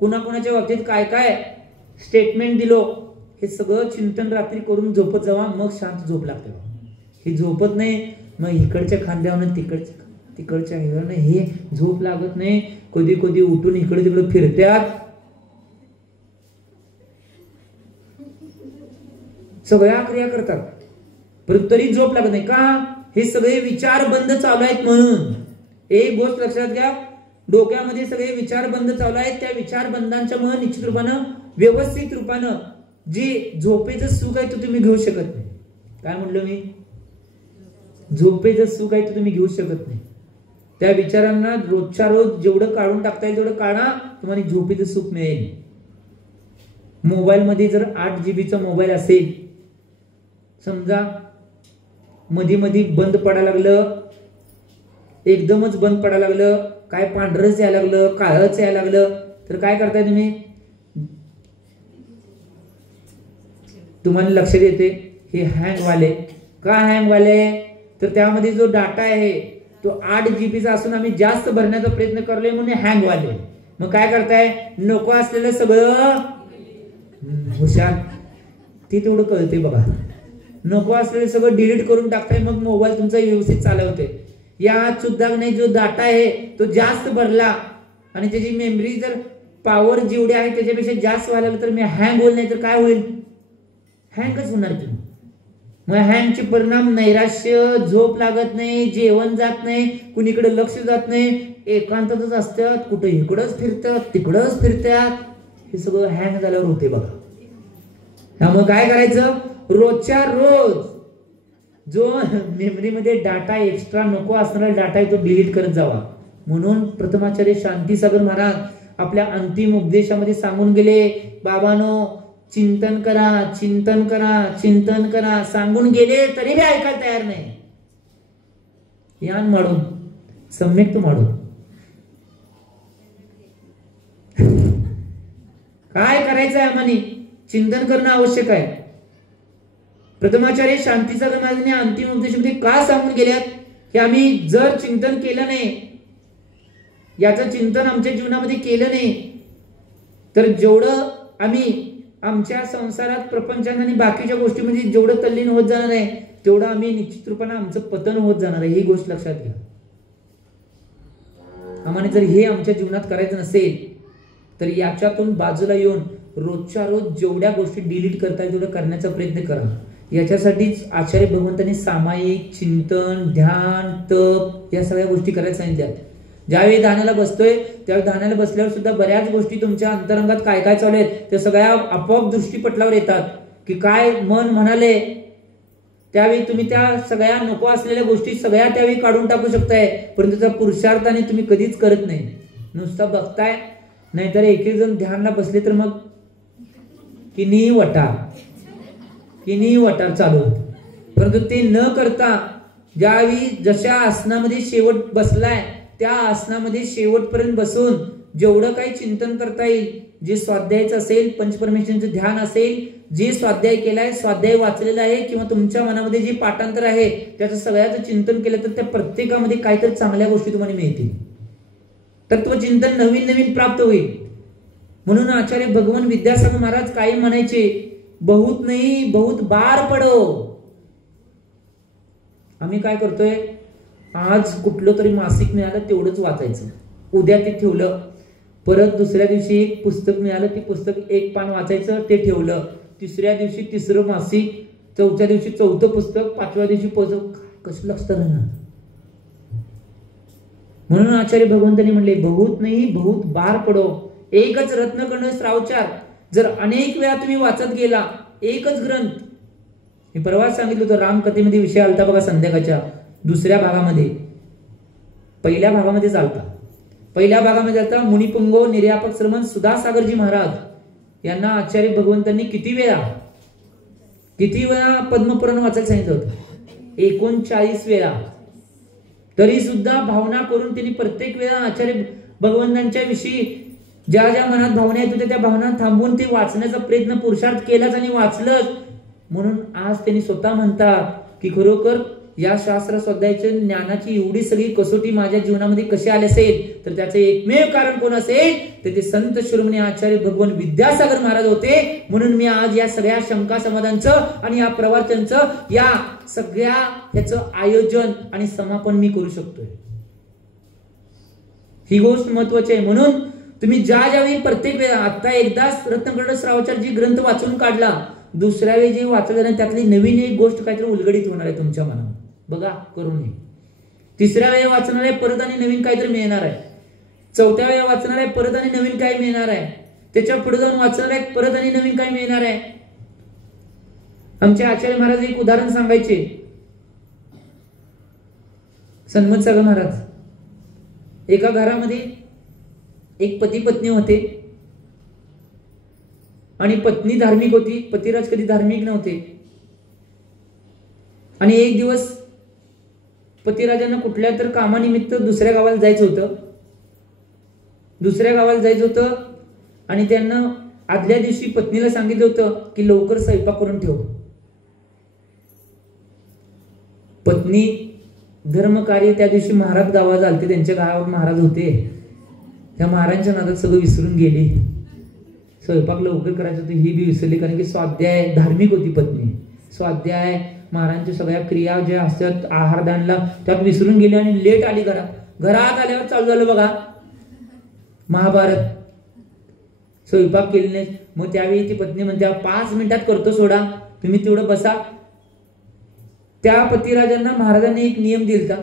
कुणाकुणाच्या बाबतीत काय काय स्टेटमेंट दिलो, हे सगळं चिंतन रात्री करून झोपत जावा. मग शांत झोप लागते. हे झोपत नाही, मग इकडच्या खांद्यावर तिकडच्या हिरानं हे झोप लागत नाही. कधी कधी उठून इकडे तिकडे फिरत्यात, सगळ्या क्रिया करतात, परंतु तरी झोप लागत नाही. का? हे सगळे विचार बंद चालू आहेत म्हणून. एक गोष्ट लक्षात घ्या, डोक्यामध्ये सगळे विचार बंद चालू आहेत. त्या विचार बंदांच्या मुळे निश्चित रूपानं व्यवस्थित रूपानं जे झोपेचं सुख आहे तो तुम्ही घेऊ शकत नाही. काय म्हणलं मी? झोपेचं सुख आहे तो तुम्ही घेऊ शकत नाही. त्या विचारांना रोजच्या रोज जेवढं काढून टाकता येईल तेवढं काढा, तुम्हाला झोपेचं सुख मिळेल. मोबाईल मध्ये जर 8 GB चा मोबाईल असेल, समजा मध्ये मध्ये बंद पडायला लागलं, एकदमच बंद पडायला लागलं, काय पांढरच यायला लागलं, काळच यायला लागलं, तर काय करताय तुम्ही? तुम्हाला लक्षात येते हे हँग वाले. का हँग वाले? तर त्यामध्ये जो डाटा आहे तो 8 GB चा असून आम्ही जास्त भरण्याचा प्रयत्न करलोय म्हणून हँग वाले. मग काय करताय? नको असलेलं सगळं, हुशार ते तेवढं कळते बघा, नको असलेलं सगळं डिलीट करून टाकताय, मग मोबाईल तुमचा व्यवस्थित चालवते. यात सुद्धा नाही, जो डाटा आहे तो जास्त भरला आणि त्याची मेमरी जर पॉवर जेवढी आहे त्याच्यापेक्षा जास्त व्हायला लागलं तर मी हँग होईल, नाही तर काय होईल? हँगच होणार की. मग हँगचे परिणाम नैराश्य, झोप लागत नाही, जेवण जात नाही, कुणीकडे लक्ष जात नाही, एकांतच असतात, कुठे इकडंच फिरतात तिकडंच फिरतात, हे सगळं हँग झाल्यावर होते बघा. त्यामुळे काय करायचं? रोजच्या रोज जो मेमरीमध्ये डाटा एक्स्ट्रा नको असणारा डाटा आहे तो डिलीट करत जावा. म्हणून प्रथमाचार्य शांतीसागर महाराज आपल्या अंतिम उपदेशामध्ये सांगून गेले, बाबांनो चिंतन करा, चिंतन करा, चिंतन करा, सांगून गेले तरी बी ऐकायला तयार नाही. यान माडून सम्यक तो माडून काय करायचं आहे आम्हाला? चिंतन करणं आवश्यक आहे. प्रथमाचार्य शांतीसागर महाराजांनी अंतिम उपदेशामध्ये का सांगून गेल्यात की आम्ही जर चिंतन केलं नाही, याचं चिंतन आमच्या जीवनामध्ये केलं नाही, तर जेवढं आम्ही आमच्या संसारात, प्रपंचात आणि बाकीच्या गोष्टीमध्ये जेवढं तल्लीन होत जाणार आहे, तेवढं आम्ही निश्चित रूपाने आमचं पतन होत जाणार आहे. ही गोष्ट लक्षात घ्या. आम्हाला जर हे आमच्या जीवनात करायचं नसेल, तर याच्यातून बाजूला येऊन रोजच्या रोज जेवढ्या गोष्टी डिलीट करता येईल तेवढं करण्याचा प्रयत्न करा. याच्यासाठीच आचार्य भगवंतांनी सामायिक चिंतन, ध्यान, तप या सगळ्या गोष्टी करायला सांगितल्या. ज्यावेळी ध्यानाला बसतोय त्यावेळी ध्यानाला बसल्यावर सुद्धा बऱ्याच गोष्टी तुमच्या अंतरंगात काय काय चालू आहेत त्या सगळ्या आपोआप दृष्टीपटलावर येतात. की काय मन म्हणाले, त्यावेळी तुम्ही त्या सगळ्या नको असलेल्या गोष्टी सगळ्या त्यावेळी काढून टाकू शकताय. परंतु त्या पुरुषार्थाने तुम्ही कधीच करत नाही, नुसता बघताय. नाहीतर एक एक जण ध्यानला बसले तर मग किनी वटार चालू. परंतु ते न करता ज्यावेळी जशा आसनामध्ये शेवट बसलाय त्या आसनामध्ये शेवटपर्यंत बसून जेवढं काही चिंतन करता येईल, जे स्वाध्यायाचं असेल, पंचपरमेश्वरांचं ध्यान असेल, जे स्वाध्याय केलाय, स्वाध्याय वाचलेला आहे किंवा तुमच्या मनामध्ये जे पाठांतर आहे त्याचं सगळ्याचं चिंतन केलं तर त्या प्रत्येकामध्ये काहीतरी चांगल्या गोष्टी तुम्हाला मिळतील. तत्वचिंतन नवीन नवीन प्राप्त होईल. म्हणून आचार्य भगवान विद्यासागर महाराज काही म्हणायचे, बहुत नाही बहुत बार पडो. आम्ही काय करतोय, आज कुठलं तरी मासिक मिळालं तेवढंच वाचायचं, उद्या ते ठेवलं, परत दुसऱ्या दिवशी एक पुस्तक मिळालं ते पुस्तक एक पान वाचायचं ते ठेवलं, तिसऱ्या दिवशी तिसरं मासिक, चौथ्या दिवशी चौथं पुस्तक, पाचव्या दिवशी कसं लक्षात राहणार. म्हणून आचार्य भगवंतांनी म्हणले, बहुत नाही बहुत बार पडो. एकच रत्नखंड श्रावचार जर अनेक वेळा तुम्ही वाचत गेला, एकच ग्रंथ. मी परवाच सांगितलं होतं, रामकथेमध्ये विषय आलता बघा संध्याकाळच्या दुसऱ्या भागामध्ये. पहिल्या भागामध्ये चालता, पहिल्या भागामध्ये आता मुनिपुंगव निर्यापक श्रमण सुधासागरजी महाराज यांना आचार्य भगवंतांनी किती वेळा पद्मपुराण वाचायला सांगितलं होतं? 39 वेळा. तरी सुद्धा भावना करून त्यांनी प्रत्येक वेळा आचार्य भगवंतांच्या विषयी ज्या ज्या मनात भावना येत होत्या त्या भावना थांबवून ते वाचण्याचा प्रयत्न पुरुषार्थ केलाच आणि वाचलंच. म्हणून आज त्यांनी स्वतः म्हणतात की खरोखर या शास्त्र स्वाध्यायाच्या ज्ञानाची एवढी सगळी कसोटी माझ्या जीवनामध्ये कशी आली असेल तर त्याचे एकमेव कारण कोण असेल तर ते संत शिरोमणी आचार्य भगवान विद्यासागर महाराज होते. म्हणून मी आज या सगळ्या शंका समाधानचं आणि या प्रवचनांचं या सगळ्या ह्याचं आयोजन आणि समापन मी करू शकतोय. ही गोष्ट महत्वाची आहे. म्हणून तुम्ही ज्यावेळी प्रत्येक वेळा, आता एकदाच रत्नखंड श्रावचार जी ग्रंथ वाचून काढला, दुसऱ्या वेळी जे वाचलं नाही त्यातली नवीन एक गोष्ट काहीतरी उलगडीत होणार आहे तुमच्या मनात. बघा करून. तिसऱ्या वेळी वाचणार आहे परत आणि नवीन काहीतरी मिळणार आहे. चौथ्या वेळी वाचणार आहे परत आणि नवीन काही मिळणार आहे. त्याच्या पुढे जाऊन वाचणार आहे परत आणि नवीन काही मिळणार आहे. आमचे आचार्य महाराज एक उदाहरण सांगायचे. सन्मत सागर महाराज, एका घरामध्ये एक पती पत्नी होते आणि पत्नी धार्मिक होती, पतिराज कधी धार्मिक नव्हते. आणि एक दिवस पतिराजांना कुठल्या तर कामानिमित्त दुसऱ्या गावाला जायचं होतं आणि त्यांना आदल्या दिवशी पत्नीला सांगितलं होतं की लवकर स्वयंपाक करून ठेव. पत्नी धर्मकार्य त्या दिवशी महाराज गावात आलते, त्यांच्या गावात महाराज होते. त्या महाराजांच्या नादात सगळं विसरून गेली. स्वयंपाक लवकर करायचं होतं ही बी विसरली, कारण की स्वाध्याय धार्मिक होती पत्नी. स्वाध्याय महाराजांच्या सगळ्या क्रिया ज्या असतात आहारदानला त्यात विसरून गेली आणि लेट आली घरात. घरात आल्यावर चालू झालं बघा महाभारत. स्वयंपाक केली नाही. मग त्यावेळी ती पत्नी म्हणते 5 मिनिटात करतो सोडा, तुम्ही तेवढं बसा. त्या पतिराजांना महाराजांनी एक नियम दिलता.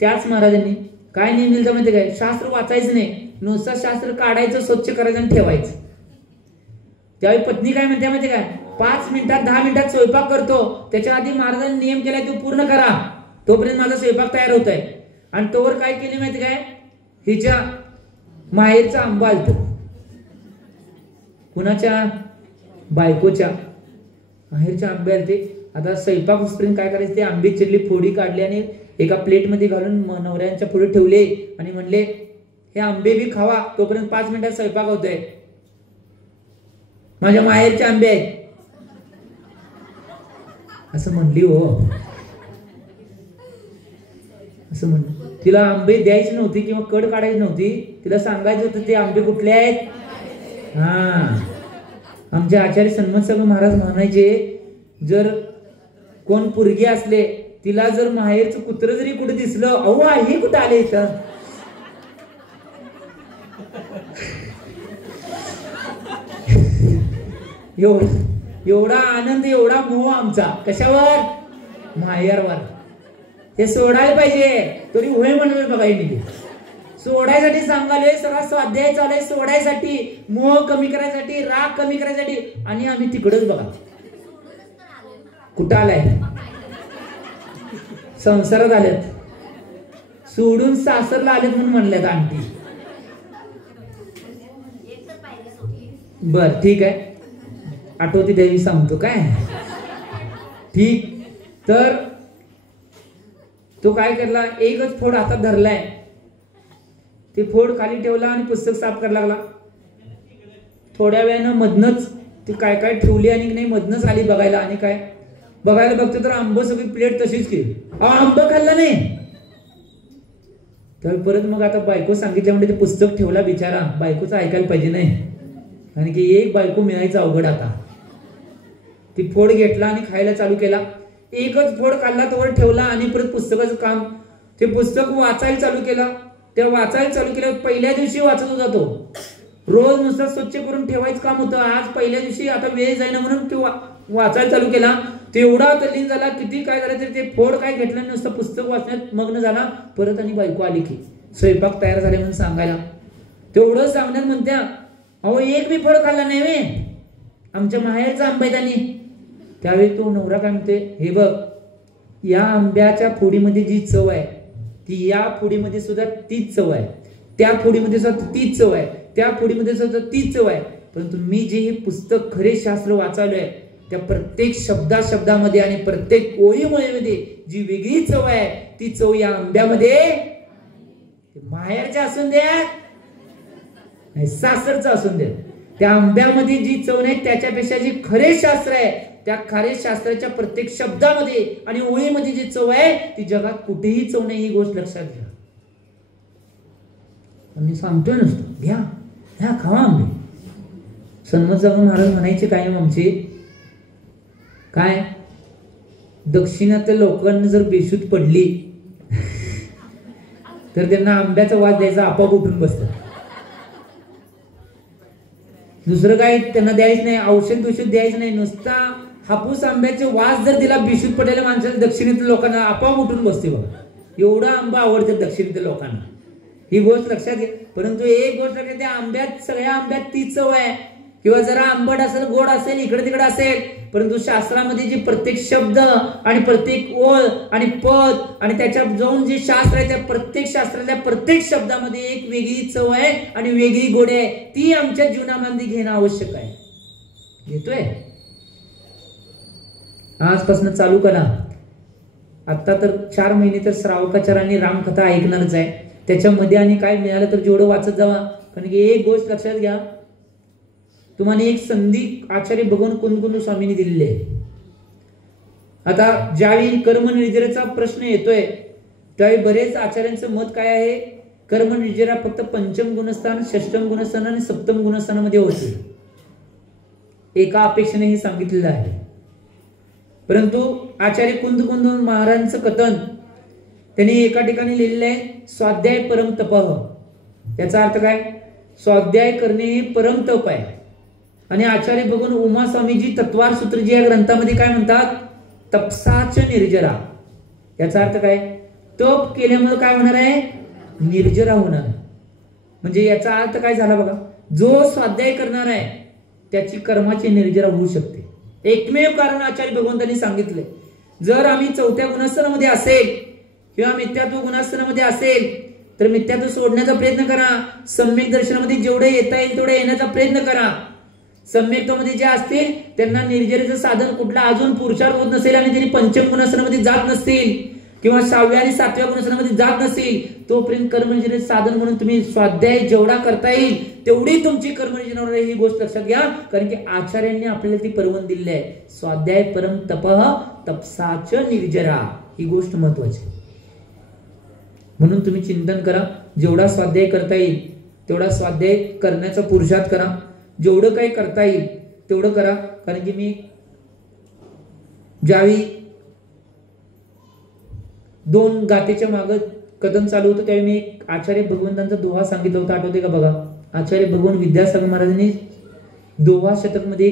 त्याच महाराजांनी काय नियम दिलता माहिती काय? शास्त्र वाचायचं नाही, नुसतं शास्त्र काढायचं, स्वच्छ करायचं आणि ठेवायचं. त्यावेळी पत्नी काय म्हणते माहिती काय? 5 मिनिटात 10 मिनिटात स्वयंपाक करतो, त्याच्या आधी महाराजांनी नियम केलाय तो पूर्ण करा, तोपर्यंत माझा स्वयंपाक तयार होत आहे. आणि तोवर काय केली माहिती काय? हिच्या माहेरचा आंबा आलतो. कुणाच्या? बायकोच्या माहेरच्या आंबे आलते. आता स्वयंपाक होईपर्यंत काय करायचं, ते आंबे चिरली, फोडी काढली आणि एका प्लेटमध्ये घालून नवऱ्यांच्या पुढे ठेवले आणि म्हणले हे आंबे बी खावा, तोपर्यंत 5 मिनिटात स्वयंपाक होतोय. माझ्या माहेरचे आंबे आहेत असं म्हणली हो. असं म्हणलं. तिला आंबे द्यायची नव्हती किंवा कड काढायची नव्हती, तिला सांगायचं होतं ते आंबे कुठले आहेत. हा, आमचे आचार्य सन्मत स्वामी महाराज म्हणायचे, जर कोण पोरगी असले तिला जर माहेरचं कुत्र जरी कुठे दिसलं, अहो हे कुठं आले इथं, एवढा आनंद एवढा मोह आमचा कशावर, माहेरवर. ते सोडायला पाहिजे, तरी होय म्हणलं बघा. मी सोडायसाठी सांगालोय, सगळा स्वाध्याय चालू सोडायसाठी, मोह कमी करायसाठी, राग कमी करायसाठी, आणि आम्ही तिकडच बघा कुठं आलाय, संसारात आलेत, सोडून सासरला आलेत म्हणून म्हणल्यात आंटी. बर ठीक आहे, आठवती देवी सांगतो काय. ठीक, तर तो काय करला, एकच फोड हातात धरलाय, ते फोड खाली ठेवला आणि पुस्तक साफ करायला लागला. थोड्या वेळानं मधनच ती काय काय ठेवली आणि नाही मधनच आली बघायला, आणि काय बघायला बघतो तर आंब सगळी प्लेट तशीच केली. आंब खाल्ला नाही. तर परत मग आता बायको सांगितल्या म्हणजे ते पुस्तक ठेवला बिचारा, बायकोचं ऐकायला पाहिजे नाही, आणि की एक बायको मिळायचं अवघड. आता ती फोड घेतला आणि खायला चालू केला. एकच फोड काढला, तोवर ठेवला आणि परत पुस्तकाचं काम, ते पुस्तक वाचायला चालू केला. त्या वाचायला चालू केलं, पहिल्या दिवशी वाचत होता तो, रोज नुसतं स्वच्छ करून ठेवायचं काम होतं. आज पहिल्या दिवशी आता वेळ जाईना म्हणून तो वाचायला चालू केला. तेवढा तल्लीन झाला, किती काय झालं तरी ते फोड काय घेतलं, नुसतं पुस्तक वाचण्यात मग्न झाला. परत आणि बायको आली की स्वयंपाक तयार झाले म्हणून सांगायला. तेवढं सांगण्यात म्हणत्या, अहो एक बी फोड खाल्ला नाही वे, आमच्या माहेरचा आंबा आहे त्यांनी. त्यावेळी तो नवरा काय म्हणते, हे बघ, या आंब्याच्या फोडीमध्ये जी चव आहे ती या फोडीमध्ये सुद्धा तीच चव आहे, त्या फोडीमध्ये सुद्धा तीच चव आहे, त्या फोडीमध्ये सुद्धा तीच चव आहे. परंतु मी जे हे पुस्तक खरे शास्त्र वाचवलंय, त्या प्रत्येक शब्दामध्ये आणि प्रत्येक ओळीमध्ये जी वेगळी चव आहे, ती चव या आंब्यामध्ये माहेरच्या असून द्या सासरचं असून द्या, त्या आंब्यामध्ये जी चव नाही त्याच्यापेक्षा जी खरे शास्त्र आहे, त्या खरे शास्त्राच्या प्रत्येक शब्दामध्ये आणि ओळीमध्ये जी चव आहे ती जगात कुठेही चव नाही. ही गोष्ट लक्षात घ्या. मी सांगतोय नसतो, घ्या घ्या खावा आंबे. सन्मत स्वामी महाराज म्हणायचे कायम आमचे, काय दक्षिणातल्या लोकांना जर बेशुद्ध पडली तर त्यांना आंब्याचा वास द्यायचा, आपोआप उठून बसतात. दुसरं काय त्यांना द्यायचं नाही, औषध दुषध द्यायचं नाही, नुसता हापूस आंब्याचे वास जर दिला बेशुद्ध पडलेल्या माणसाला, दक्षिणेतील लोकांना आपोआप उठून बसते बघा. एवढा आंबा आवडते दक्षिणेतील लोकांना, ही गोष्ट लक्षात घ्या. परंतु एक गोष्ट लक्षात, त्या आंब्यात सगळ्या आंब्यात तीच चव आहे, किंवा जरा आंबट असेल, गोड असेल, इकडे तिकडे असेल, परंतु शास्त्रामध्ये जे प्रत्येक शब्द आणि प्रत्येक ओळ आणि पद आणि त्याच्यात जाऊन जे शास्त्र आहे, त्या प्रत्येक शास्त्रातल्या प्रत्येक शब्दामध्ये एक वेगळी चव आहे आणि वेगळी गोडी आहे. ती आमच्या जीवनामध्ये घेणं आवश्यक आहे. घेतोय आजपासून चालू करा. आता तर 4 महिने तर श्रावकाचारांनी रामकथा ऐकणारच आहे. त्याच्यामध्ये आणि काय मिळालं तर जेवढं वाचत जावा. कारण की एक गोष्ट लक्षात घ्या, तुम्हाला एक संधी आचार्य भगवान कुंदकुंद स्वामींनी दिलेली आहे. आता ज्यावेळी कर्म निर्जराचा प्रश्न येतोय त्यावेळी बरेच आचार्यांचं मत काय आहे, कर्म निर्जरा फक्त पंचम गुणस्थान, षष्टम गुणस्थान आणि सप्तम गुणस्थानामध्ये होते, एका अपेक्षेने हे सांगितलेलं आहे. परंतु आचार्य कुंदकुंद महाराजांचं कथन त्यांनी एका ठिकाणी लिहिलेलं आहे, स्वाध्याय परम तपः. याचा अर्थ काय, स्वाध्याय करणे हे परम तप आहे. आणि आचार्य भगवान उमा स्वामीजी तत्वार सूत्रजी या ग्रंथामध्ये काय म्हणतात, तपसाच निर्जरा. याचा अर्थ काय, तप केल्यामुळे काय होणार आहे, निर्जरा होणार. म्हणजे याचा अर्थ काय झाला बघा, जो स्वाध्याय करणार आहे त्याची कर्माची निर्जरा होऊ शकते. एकमेव कारण आचार्य भगवंतांनी सांगितले, जर आम्ही 4थ्या गुणस्थानामध्ये असेल किंवा मिथ्यात्व गुणस्थानामध्ये असेल तर मिथ्यात्व सोडण्याचा प्रयत्न करा. सम्यक दर्शनामध्ये जेवढे येता येईल तेवढे येण्याचा प्रयत्न करा. सम्यक्तमध्ये जे असतील त्यांना निर्जरेचं साधन कुठला अजून पुरुषार्थ होत नसेल आणि त्यांनी पंचम गुणस्थानामध्ये जात नसतील किंवा 6व्या आणि 7व्या गुणस्थानामध्ये जात नसेल तोपर्यंत कर्मयोजनेचे साधन म्हणून तुम्ही स्वाध्याय जेवढा करता येईल तेवढी तुमची कर्मयोजनावर ही गोष्ट लक्षात घ्या. कारण की आचार्यांनी आपल्याला ती परवानगी दिलेली आहे. स्वाध्याय परम तपः तपसाच निर्जरा, ही गोष्ट महत्वाची. म्हणून तुम्ही चिंतन करा, जेवढा स्वाध्याय करता येईल तेवढा स्वाध्याय करण्याचा पुरुषार्थ करा. जेवढं काही करता येईल तेवढं करा. कारण की मी ज्यावेळी 2 गातेच्या मागे कदम चालू होतं त्यावेळी मी एक आचार्य भगवंतांचा दोहा सांगितला होता, आठवते का बघा. आचार्य भगवान विद्यासागर महाराजांनी दोहा शतक मध्ये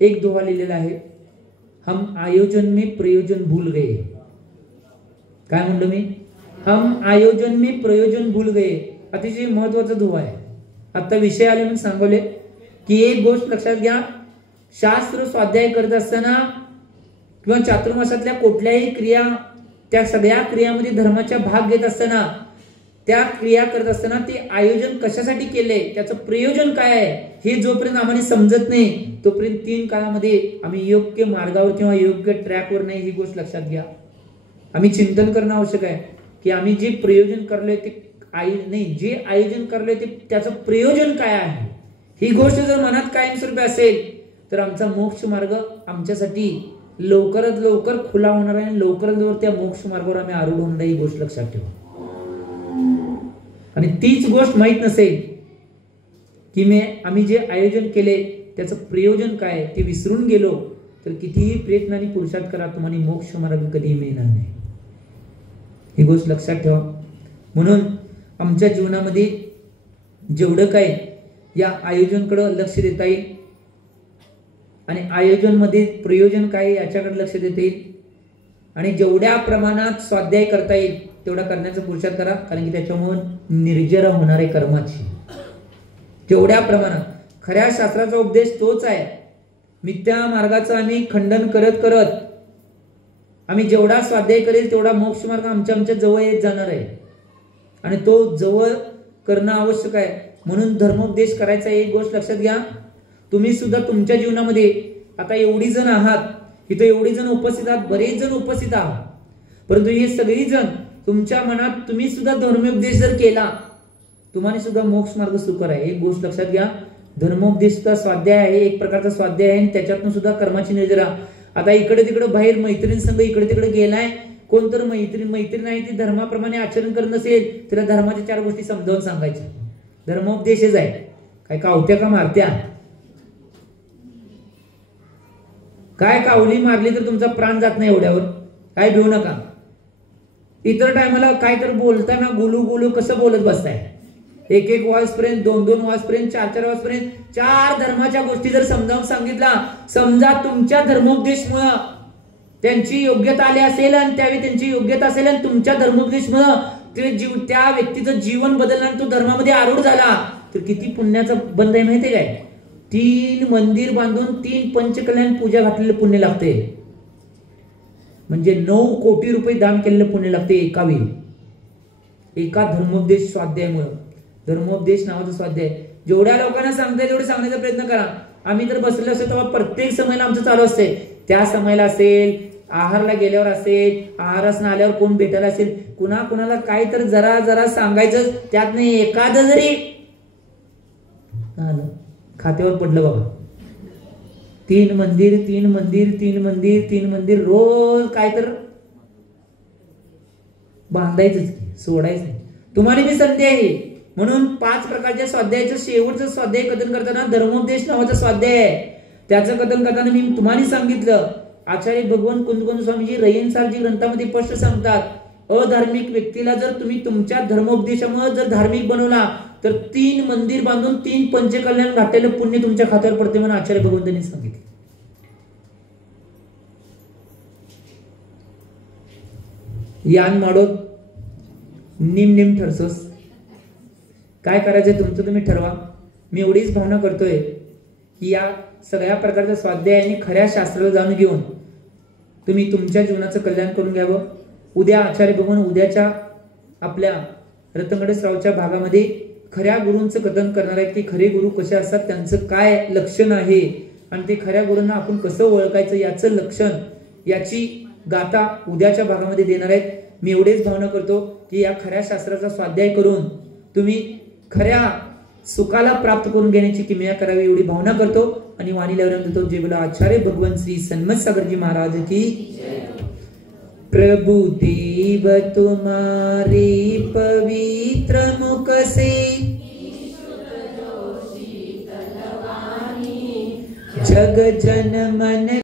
एक दोहा लिहिलेला आहे. हम आयोजन में प्रयोजन भूल गए. काय म्हणलो मी? हम आयोजन में प्रयोजन भूल गए. अतिशय महत्वाचा दोहा आहे. आता विषय आले म्हणून सांगवले की एक गोष्ट लक्षात घ्या, शास्त्र स्वाध्याय करत असताना किंवा चातुर्मासातल्या कुठल्याही क्रिया, त्या सगळ्या क्रियामध्ये धर्माचा भाग घेत असताना, त्या क्रिया करत असताना ते आयोजन कशासाठी केले, त्याचं प्रयोजन काय आहे हे जोपर्यंत आम्हाला समजत नाही तोपर्यंत 3 काळामध्ये आम्ही योग्य मार्गावर किंवा योग्य ट्रॅकवर नाही, ही गोष्ट लक्षात घ्या. आम्ही चिंतन करणं आवश्यक आहे की आम्ही जे प्रयोजन करलोय ते जे आयोजन करलोय ते त्याचं प्रयोजन काय आहे. ही गोष्ट जर मनात कायमस्वरूपी असेल तर आमचा मोक्ष मार्ग आमच्यासाठी लवकरात लवकर खुला होणार आहे आणि लवकरात लवकर त्या मोक्ष मार्गावर आम्ही आरूढ होणार, ही गोष्ट लक्षात ठेवा. आणि तीच गोष्ट माहित नसेल की आम्ही जे आयोजन केले त्याचं प्रयोजन काय ते विसरून गेलो तर कितीही प्रयत्न आणि पुरुषार्थ करा, तुम्हाला मोक्ष मार्ग कधीही मिळणार नाही. ही गोष्ट लक्षात ठेवा. म्हणून आमच्या जीवनामध्ये जेवढं काय या आयोजनकडे लक्ष देता येईल आणि आयोजन मध्ये प्रयोजन काय याच्याकडे लक्ष देता येईल आणि जेवढ्या प्रमाणात स्वाध्याय करता येईल तेवढा करण्याचा पुरुषार्थ करा. कारण की त्याच्यामुळे निर्जरा होणार आहे कर्माची. जेवढ्या प्रमाणात खऱ्या शास्त्राचा उपदेश तोच आहे. मिथ्या मार्गाचं आम्ही खंडन करत करत आम्ही जेवढा स्वाध्याय करेल तेवढा मोक्ष मार्ग आमच्या जवळ येत जाणार आहे आणि तो जवळ करणं आवश्यक आहे. म्हणून धर्मोपदेश करायचा. एक गोष्ट लक्षात घ्या, तुम्ही सुद्धा तुमच्या जीवनामध्ये आता एवढी जण आहात, इथं एवढी जण उपस्थित आहात, बरेच जण उपस्थित आहात, परंतु हे सगळी जण तुमच्या मनात तुम्ही सुद्धा धर्मोपदेश जर केला तुम्हाला सुद्धा मोक्ष मार्ग सुकर आहे. एक गोष्ट लक्षात घ्या, धर्मोपदेश सुद्धा स्वाध्याय आहे, एक प्रकारचा स्वाध्याय आहे आणि त्याच्यातून सुद्धा कर्माची निर्जरा. आता इकडे तिकडे बाहेर मैत्रीण संघ इकडे तिकडे गेलाय, कोणतर मैत्रीण आहे ती धर्माप्रमाणे आचरण करत नसेल तिला धर्माच्या 4 गोष्टी समजावून सांगायच्या. धर्मोपदेशच आहे. काय कावत्या का मारत्या? काय कावली मारली तर तुमचा प्राण जात नाही एवढ्यावर, काय भिवू नका. इतर टायमाला काय तर बोलताना गुलू गुलू कसं बोलत बसताय, 1-1 वाजपर्यंत, 2-2 वाजपर्यंत, 4-4 वाजपर्यंत 4 धर्माच्या गोष्टी जर समजावून सांगितला, समजा तुमच्या धर्मोपदेशमुळे त्यांची योग्यता आली असेल आणि त्यावेळी त्यांची योग्यता असेल आणि तुमच्या धर्मोपदेशमुळे त्या व्यक्तीचं जीवन बदललं आणि तो धर्मामध्ये आरूढ झाला तर किती पुण्याचा बंद आहे माहितीये काय? 3 मंदिर बांधून 3 पंचकल्याण पूजा घातलेलं पुण्य लागते. म्हणजे 9 कोटी रुपये दान केलेलं पुण्य लागते एका वेळी, एका धर्मोपदेश स्वाध्यायामुळे. धर्मोपदेश नावाचा स्वाध्याय जेवढ्या लोकांना सांगताय तेवढे सांगण्याचा प्रयत्न करा. आम्ही तर बसलेलो असतो तेव्हा प्रत्येक समयाला आमचं चालू असते. त्या समयाला असेल, आहारला गेल्यावर असेल, आहारासनं आल्यावर कोण भेटायला असेल, कुणाला काय तर जरा जरा सांगायचं. त्यात नाही एखादं जरी खात्यावर पडलं बाबा, 3 मंदिर 3 मंदिर 3 मंदिर 3 मंदिर रोज काय तर बांधायचं, सोडायचं नाही. तुम्हाला मी संधी आहे. म्हणून 5 प्रकारच्या स्वाध्यायाचं शेवटचं स्वाध्याय कथन करताना धर्मोपदेश नावाचा स्वाध्याय आहे. त्याचं कथन करताना मी तुम्हाला सांगितलं, आचार्य भगवान कुंदकुंद स्वामीजी रयनसारजी ग्रंथामध्ये स्पष्ट सांगतात, अधार्मिक व्यक्तीला जर तुम्ही तुमच्या धर्मोपदेशामुळे जर धार्मिक बनवला तर 3 मंदिर बांधून 3 पंचकल्याण घातलेलं पुण्य तुमच्या खात्यावर पडते म्हणून आचार्य भगवंतांनी सांगितले. यान माडोत निम ठरसोस. काय करायचं तुमचं तुम्ही ठरवा. मी एवढीच भावना करतोय की या सगळ्या प्रकारच्या स्वाध्यायाने खऱ्या शास्त्राला जाणून घेऊन तुम्ही तुमच्या जीवनाचं कल्याण करून घ्यावं. उद्या आचार्य भगवान उद्याच्या आपल्या रत्नगडश्रावच्या भागामध्ये खऱ्या गुरूंचं कथन करणार आहेत की खरे गुरु कसे असतात, त्यांचं काय लक्षण आहे आणि ते खऱ्या गुरूंना आपण कसं ओळखायचं याचं लक्षण, याची गाथा उद्याच्या भागामध्ये देणार आहेत. मी एवढेच भावना करतो की या खऱ्या शास्त्राचा स्वाध्याय करून तुम्ही खऱ्या सुखाला प्राप्त करून घेण्याची किमया करावी एवढी भावना करतो आणि वाणी लहराम देतो। जे बोला आचार्य भगवान श्री सन्मत सागर जी महाराज की। प्रभु देव तुम्हारे पवित्र मुख से जग जन मन